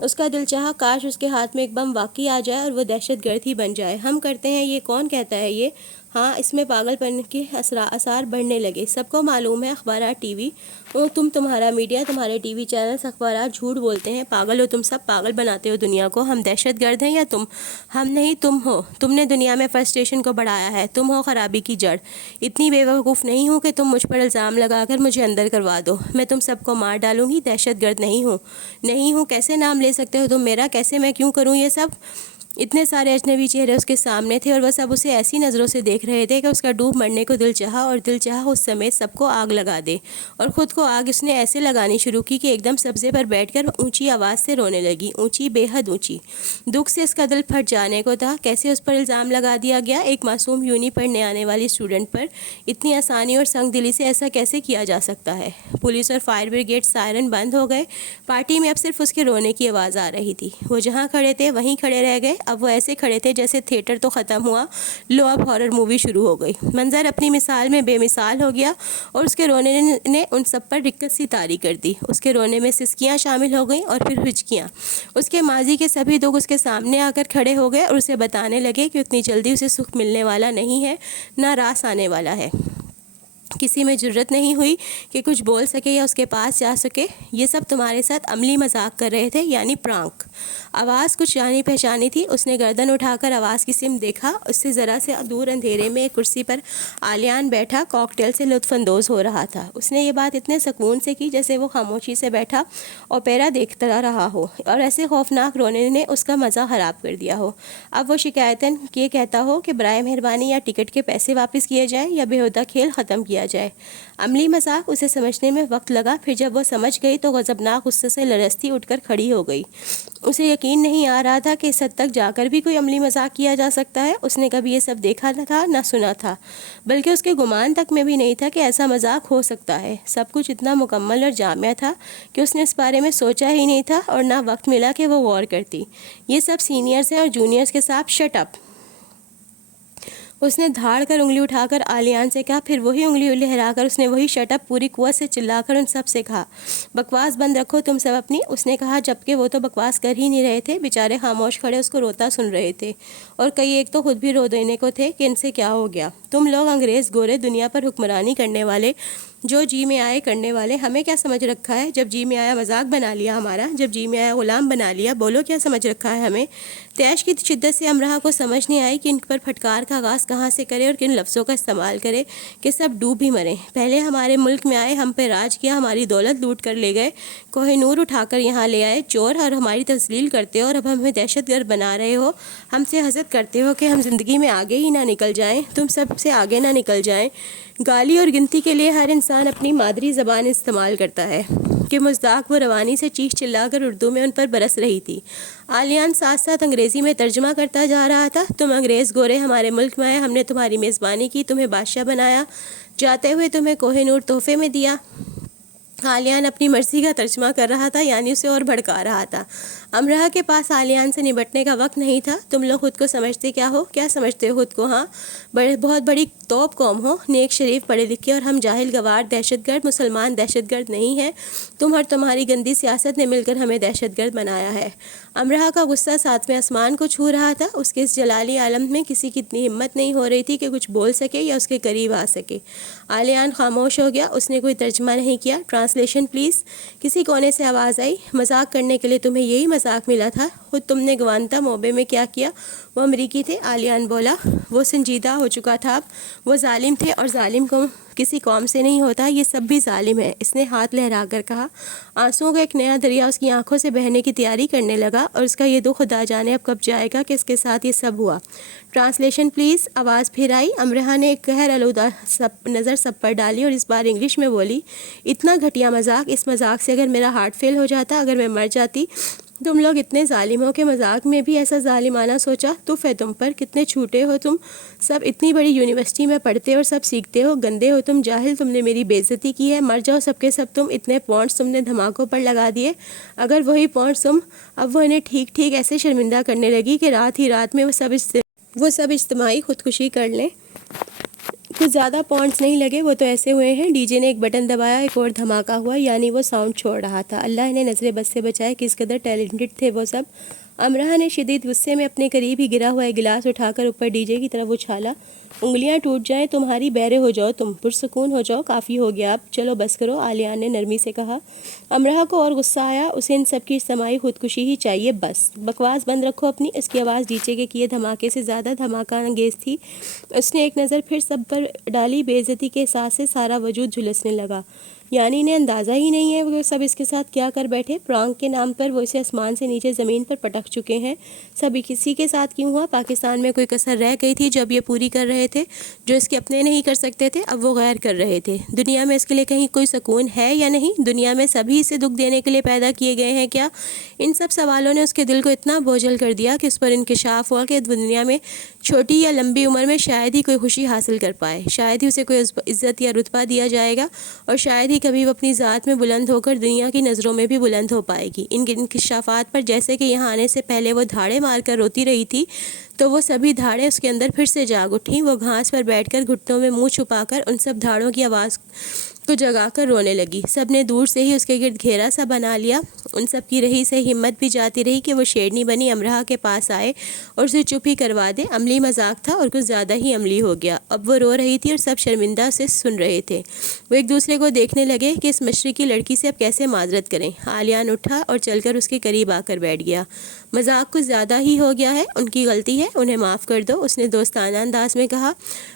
اس کا دل چاہا کاش اس کے ہاتھ میں ایک بم واقعی آ جائے اور وہ دہشت گرد ہی بن جائے۔ ہم کرتے ہیں یہ، کون کہتا ہے یہ؟ ہاں، اس میں پاگل پن کے اثار بڑھنے لگے۔ سب کو معلوم ہے، اخبارات، ٹی وی، تمہارا میڈیا، تمہارے ٹی وی چینلز، اخبارات جھوٹ بولتے ہیں۔ پاگل ہو تم سب، پاگل بناتے ہو دنیا کو۔ ہم دہشت گرد ہیں یا تم؟ ہم نہیں، تم ہو۔ تم نے دنیا میں فرسٹریشن کو بڑھایا ہے، تم ہو خرابی کی جڑ۔ اتنی بے وقوف نہیں ہوں کہ تم مجھ پر الزام لگا کر مجھے اندر کروا دو۔ میں تم سب کو مار ڈالوں گی۔ دہشت گرد نہیں ہوں۔ کیسے نام لے سکتے ہو تم میرا؟ کیسے میں کیوں کروں یہ سب؟ اتنے سارے اجنبی چہرے اس کے سامنے تھے اور وہ سب اسے ایسی نظروں سے دیکھ رہے تھے کہ اس کا ڈوب مرنے کو دل چاہا، اور دل چاہا اس سمیت سب کو آگ لگا دے۔ اور خود کو آگ اس نے ایسے لگانی شروع کی کہ ایک دم سبزے پر بیٹھ کر اونچی آواز سے رونے لگی، اونچی، بے حد اونچی۔ دکھ سے اس کا دل پھٹ جانے کو تھا۔ کیسے اس پر الزام لگا دیا گیا، ایک معصوم یونی پڑھنے آنے والی اسٹوڈنٹ پر؟ اتنی آسانی اور سنگ دلی سے ایسا کیسے کیا جا سکتا ہے؟ پولیس اور فائر بریگیڈ سائرن بند ہو گئے۔ پارٹی میں اب صرف اس کے رونے کی آواز آ رہی تھی۔ وہ جہاں کھڑے تھے وہیں کھڑے رہ گئے۔ اب وہ ایسے کھڑے تھے جیسے تھیٹر تو ختم ہوا، لو اب ہارر مووی شروع ہو گئی۔ منظر اپنی مثال میں بے مثال ہو گیا، اور اس کے رونے نے ان سب پر رکت سی طاری کر دی۔ اس کے رونے میں سسکیاں شامل ہو گئیں اور پھر ہچکیاں۔ اس کے ماضی کے سبھی دکھ اس کے سامنے آ کر کھڑے ہو گئے اور اسے بتانے لگے کہ اتنی جلدی اسے سکھ ملنے والا نہیں ہے، نہ راس آنے والا ہے۔ کسی میں جرت نہیں ہوئی کہ کچھ بول سکے یا اس کے پاس جا سکے۔ یہ سب تمہارے ساتھ عملی مذاق کر رہے تھے، یعنی پرانک۔ آواز کچھ جانی پہچانی تھی۔ اس نے گردن اٹھا کر آواز کی سمت دیکھا۔ اس سے ذرا سے دور اندھیرے میں ایک کرسی پر آلیان بیٹھا کاکٹیل سے لطف اندوز ہو رہا تھا۔ اس نے یہ بات اتنے سکون سے کی جیسے وہ خاموشی سے بیٹھا اوپیرا دیکھتا رہا ہو، اور ایسے خوفناک رونے نے اس کا مزہ خراب کر دیا ہو۔ اب وہ شکایتاً یہ کہتا ہو کہ برائے مہربانی یا ٹکٹ کے پیسے واپس کیے جائیں یا بےہودہ کھیل ختم کیا جائے۔ عملی مذاق اسے سمجھنے میں وقت لگا، پھر جب وہ سمجھ گئی تو غضبناک غصے سے لرزتی اٹھ کر کھڑی ہو گئی۔ اسے یقین نہیں آ رہا تھا کہ اس حد تک جا کر بھی کوئی عملی مذاق کیا جا سکتا ہے۔ اس نے کبھی یہ سب دیکھا نہ تھا نہ سنا تھا، بلکہ اس کے گمان تک میں بھی نہیں تھا کہ ایسا مذاق ہو سکتا ہے۔ سب کچھ اتنا مکمل اور جامع تھا کہ اس نے اس بارے میں سوچا ہی نہیں تھا اور نہ وقت ملا کہ وہ غور کرتی۔ یہ سب سینئرز ہیں اور جونیئرز کے ساتھ شٹ اپ۔ اس نے دھاڑ کر انگلی اٹھا کر آلیان سے کہا، پھر وہی انگلی لہرا کر اس نے وہی شٹ اپ پوری قوت سے چلا کر ان سب سے کہا، بکواس بند رکھو تم سب اپنی۔ اس نے کہا جبکہ وہ تو بکواس کر ہی نہیں رہے تھے، بیچارے خاموش کھڑے اس کو روتا سن رہے تھے، اور کئی ایک تو خود بھی رو دینے کو تھے کہ ان سے کیا ہو گیا۔ تم لوگ انگریز گورے دنیا پر حکمرانی کرنے والے، جو جی میں آئے کرنے والے، ہمیں کیا سمجھ رکھا ہے؟ جب جی میں آیا مذاق بنا لیا ہمارا، جب جی میں آیا غلام بنا لیا، بولو کیا سمجھ رکھا ہے ہمیں؟ تیش کی شدت سے امرا کو سمجھ نہیں آئی کہ ان پر پھٹکار کا آغاز کہاں سے کرے اور کن لفظوں کا استعمال کرے کہ سب ڈوب ہی مریں۔ پہلے ہمارے ملک میں آئے، ہم پہ راج کیا، ہماری دولت لوٹ کر لے گئے، کوہ نور اٹھا کر یہاں لے آئے چور، اور ہماری تذلیل کرتے ہو اور اب ہمیں دہشت گرد بنا رہے ہو، ہم سے حسد کرتے ہو کہ ہم زندگی میں آگے ہی نہ نکل جائیں، تم سب سے آگے نہ نکل جائیں۔ گالی اور گنتی کے لیے ہر انسان اپنی مادری زبان استعمال کرتا ہے کہ مزداق وہ روانی سے چیخ چلا کر اردو میں ان پر برس رہی تھی۔ آلیان ساتھ ساتھ انگریزی میں ترجمہ کرتا جا رہا تھا، تم انگریز گورے ہمارے ملک میں آئے، ہم نے تمہاری میزبانی کی، تمہیں بادشاہ بنایا، جاتے ہوئے تمہیں کوہ نور تحفے میں دیا۔ آلیان اپنی مرضی کا ترجمہ کر رہا تھا، یعنی اسے اور بھڑکا رہا تھا۔ امرا کے پاس آلیان سے نبٹنے کا وقت نہیں تھا۔ تم لوگ خود کو سمجھتے کیا ہو؟ کیا سمجھتے ہو خود کو؟ ہاں، بہت بڑی توپ قوم ہو، نیک شریف پڑھے لکھے، اور ہم جاہل گوار دہشت گرد مسلمان دہشت گرد نہیں ہیں۔ تم اور تمہاری گندی سیاست نے مل کر ہمیں دہشت گرد بنایا ہے۔ امرا کا غصہ ساتویں آسمان کو چھو رہا تھا۔ اس کے اس جلالی عالم میں کسی کی اتنی ہمت نہیں ہو رہی تھی کہ کچھ بول سکے یا اس کے قریب آ سکے۔ آلیان خاموش ہو گیا، اس نے کوئی ترجمہ نہیں کیا۔ ٹرانسلیشن پلیز، کسی کونے سے آواز آئی۔ مذاق کرنے کے لیے تمہیں یہی مذاق ملا تھا؟ خود تم نے گوانتا موبے میں کیا کیا؟ وہ امریکی تھے، آلیان بولا۔ وہ سنجیدہ ہو چکا تھا اب۔ وہ ظالم تھے، اور ظالم کو کسی قوم سے نہیں ہوتا، یہ سب بھی ظالم ہے۔ اس نے ہاتھ لہرا کر کہا۔ آنسوؤں کا ایک نیا دریا اس کی آنکھوں سے بہنے کی تیاری کرنے لگا، اور اس کا یہ دکھ خدا جانے اب کب جائے گا کہ اس کے ساتھ یہ سب ہوا۔ ٹرانسلیشن پلیز، آواز پھر آئی۔ امرا نے ایک قہر آلودہ نظر سب پر ڈالی اور اس بار انگلش میں بولی، اتنا گھٹیا مذاق، اس مذاق سے اگر میرا ہارٹ فیل ہو جاتا، اگر میں مر جاتی۔ تم لوگ اتنے ظالم ہو کہ مذاق میں بھی ایسا ظالمانہ سوچا؟ تف ہے تم پر، کتنے چھوٹے ہو تم سب، اتنی بڑی یونیورسٹی میں پڑھتے اور سب سیکھتے ہو، گندے ہو تم، جاہل، تم نے میری بے عزتی کی ہے، مر جاؤ سب کے سب تم۔ اتنے پونڈز تم نے دھماکوں پر لگا دیے، اگر وہی پونڈز تم، اب وہ انہیں ٹھیک ٹھیک ایسے شرمندہ کرنے لگی کہ رات ہی رات میں وہ سب اجتماعی خودکشی کر لیں۔ کچھ زیادہ پونڈز نہیں لگے، وہ تو ایسے ہوئے ہیں۔ ڈی جے نے ایک بٹن دبایا، ایک اور دھماکہ ہوا، یعنی وہ ساؤنڈ چھوڑ رہا تھا۔ اللہ انہیں نظر بد سے بچائے، کس قدر ٹیلنٹڈ تھے وہ سب۔ امرا نے شدید غصے میں اپنے قریب ہی گرا ہوا ایک گلاس اٹھا کر اوپر ڈی جے کی طرف اچھالا۔ انگلیاں ٹوٹ جائیں تمہاری، بہرے ہو جاؤ تم، پرسکون ہو جاؤ، کافی ہو گیا اب، چلو بس کرو، آلیان نے نرمی سے کہا۔ امرا کو اور غصہ آیا، اسے ان سب کی اجتماعی خودکشی ہی چاہیے، بس۔ بکواس بند رکھو اپنی۔ اس کی آواز ڈی جے کے کیے دھماکے سے زیادہ دھماکہ انگیز تھی۔ اس نے ایک نظر پھر سب پر ڈالی، بے عزتی کے احساس سے سارا وجود جھلسنے لگا۔ یعنی انہیں اندازہ ہی نہیں ہے وہ سب اس کے ساتھ کیا کر بیٹھے۔ پرانک کے نام پر وہ اسے آسمان سے نیچے زمین پر پٹک چکے ہیں۔ سب کسی کے ساتھ کیوں ہوا؟ پاکستان میں کوئی کسر رہ گئی تھی جب یہ پوری کر رہے تھے؟ جو اس کے اپنے نہیں کر سکتے تھے اب وہ غیر کر رہے تھے۔ دنیا میں اس کے لیے کہیں کوئی سکون ہے یا نہیں؟ دنیا میں سبھی اسے دکھ دینے کے لیے پیدا کیے گئے ہیں کیا؟ ان سب سوالوں نے اس کے دل کو اتنا بوجھل کر دیا کہ اس پر انکشاف ہوا کہ دنیا میں چھوٹی یا لمبی عمر میں شاید ہی کوئی خوشی حاصل کر پائے، شاید ہی اسے کوئی عزت یا رتبہ دیا جائے گا، اور شاید ہی کبھی وہ اپنی ذات میں بلند ہو کر دنیا کی نظروں میں بھی بلند ہو پائے گی۔ ان انکشافات پر جیسے کہ یہاں آنے سے پہلے وہ دھاڑے مار کر روتی رہی تھی، تو وہ سبھی دھاڑیں اس کے اندر پھر سے جاگ اٹھیں۔ وہ گھاس پر بیٹھ کر گھٹنوں میں منہ چھپا کر ان سب دھاڑوں کی آواز کو جگا کر رونے لگی۔ سب نے دور سے ہی اس کے گرد گھیرا سا بنا لیا ان سب کی رہی سے ہمت بھی جاتی رہی کہ وہ شیرنی بنی امرہا کے پاس آئے اور اسے چپ ہی کروا دے۔ عملی مذاق تھا اور کچھ زیادہ ہی عملی ہو گیا۔ اب وہ رو رہی تھی اور سب شرمندہ سے سن رہے تھے۔ وہ ایک دوسرے کو دیکھنے لگے کہ اس مشرقی لڑکی سے اب کیسے معذرت کریں۔ عالیان اٹھا اور چل کر اس کے قریب آ کر بیٹھ گیا۔ مذاق کچھ زیادہ ہی ہو گیا ہے، ان کی غلطی ہے، انہیں معاف کر دو، اس نے دوستانہ انداز میں کہا۔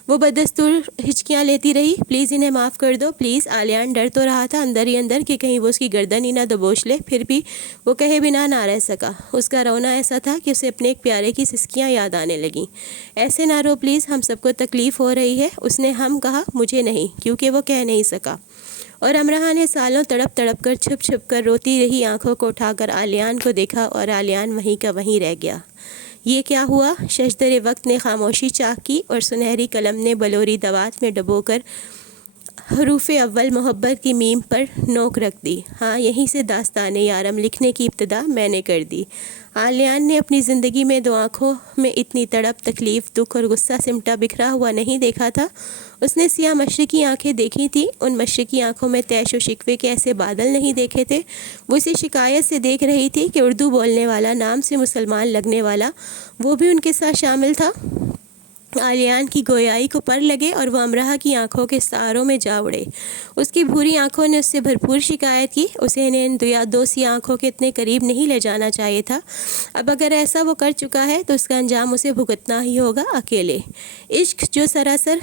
وہ بدستور ہچکیاں لیتی رہی۔ پلیز انہیں معاف کر دو پلیز۔ عالیان ڈر تو رہا تھا اندر ہی اندر کہ کہیں وہ اس کی گردن ہی نہ دبوچ لے، پھر بھی وہ کہے بنا نہ رہ سکا۔ اس کا رونا ایسا تھا کہ اسے اپنے ایک پیارے کی سسکیاں یاد آنے لگیں۔ ایسے نہ رو پلیز، ہم سب کو تکلیف ہو رہی ہے۔ اس نے ہم کہا، مجھے نہیں، کیونکہ وہ کہہ نہیں سکا۔ اور امرہا نے سالوں تڑپ تڑپ کر چھپ چھپ کر روتی رہی آنکھوں کو اٹھا کر عالیان کو دیکھا اور عالیان وہیں کا وہیں رہ گیا۔ یہ کیا ہوا؟ شجدر وقت نے خاموشی چاک کی اور سنہری قلم نے بلوری دوات میں ڈبو کر حروف اول محبت کی میم پر نوک رکھ دی۔ ہاں، یہیں سے داستان یارم لکھنے کی ابتدا میں نے کر دی۔ عالیان نے اپنی زندگی میں دو آنکھوں میں اتنی تڑپ، تکلیف، دکھ اور غصہ سمٹا بکھرا ہوا نہیں دیکھا تھا۔ اس نے سیاہ مشرقی آنکھیں دیکھی تھیں، ان مشرقی آنکھوں میں طیش و شکوے کے ایسے بادل نہیں دیکھے تھے۔ وہ اسی شکایت سے دیکھ رہی تھی کہ اردو بولنے والا، نام سے مسلمان لگنے والا، وہ بھی ان کے ساتھ شامل تھا۔ عالیان کی گویائی کو پر لگے اور وہ امرہا کی آنکھوں کے سہاروں میں جا اڑے۔ اس کی بھوری آنکھوں نے اس سے بھرپور شکایت کی۔ اسے انہیں ان دو سی آنکھوں کے اتنے قریب نہیں لے جانا چاہیے تھا۔ اب اگر ایسا وہ کر چکا ہے تو اس کا انجام اسے بھگتنا ہی ہوگا اکیلے۔ عشق جو سراسر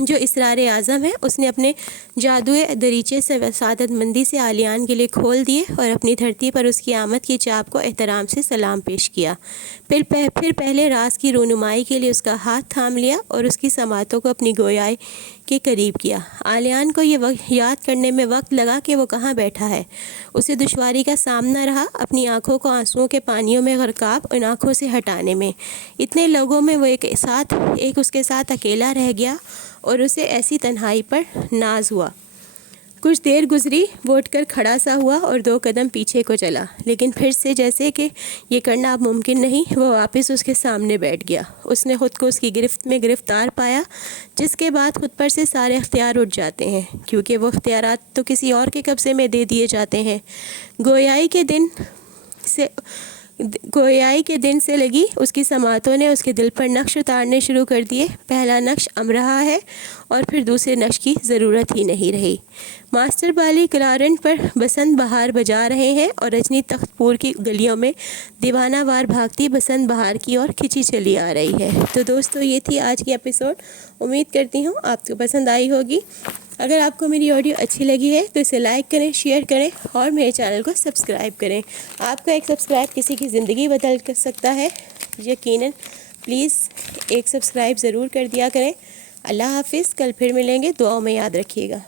جو اسرار اعظم ہے، اس نے اپنے جادوئے دریچے سے سعادت مندی سے عالیان کے لیے کھول دیے اور اپنی دھرتی پر اس کی آمد کی چاپ کو احترام سے سلام پیش کیا۔ پھر پہلے راز کی رونمائی کے لیے اس کا ہاتھ تھام لیا اور اس کی سماعتوں کو اپنی گویائی کے قریب کیا۔ عالیان کو یہ یاد کرنے میں وقت لگا کہ وہ کہاں بیٹھا ہے۔ اسے دشواری کا سامنا رہا اپنی آنکھوں کو آنسوؤں کے پانیوں میں غرقاب ان آنکھوں سے ہٹانے میں۔ اتنے لوگوں میں وہ ایک اس کے ساتھ اکیلا رہ گیا اور اسے ایسی تنہائی پر ناز ہوا۔ کچھ دیر گزری، وہ اٹھ کر کھڑا سا ہوا اور 2 قدم پیچھے کو چلا، لیکن پھر سے جیسے کہ یہ کرنا اب ممکن نہیں، وہ واپس اس کے سامنے بیٹھ گیا۔ اس نے خود کو اس کی گرفت میں گرفتار پایا، جس کے بعد خود پر سے سارے اختیار اٹھ جاتے ہیں، کیونکہ وہ اختیارات تو کسی اور کے قبضے میں دے دیے جاتے ہیں۔ گویائی کے دن سے لگی اس کی سماعتوں نے اس کے دل پر نقش اتارنے شروع کر دیے۔ پہلا نقش امرہا ہے اور پھر دوسرے نقش کی ضرورت ہی نہیں رہی۔ ماسٹر بالی کلارنٹ پر بسنت بہار بجا رہے ہیں اور رجنی تخت پور کی گلیوں میں دیوانہ وار بھاگتی بسنت بہار کی اور کھچی چلی آ رہی ہے۔ تو دوستو، یہ تھی آج کی ایپیسوڈ۔ امید کرتی ہوں آپ کو پسند آئی ہوگی۔ اگر آپ کو میری آڈیو اچھی لگی ہے تو اسے لائک کریں، شیئر کریں اور میرے چینل کو سبسکرائب کریں۔ آپ کا ایک سبسکرائب کسی کی زندگی بدل کر سکتا ہے، یقیناً۔ پلیز ایک سبسکرائب ضرور کر دیا کریں۔ اللہ حافظ، کل پھر ملیں گے، دعاؤں میں یاد رکھیے گا۔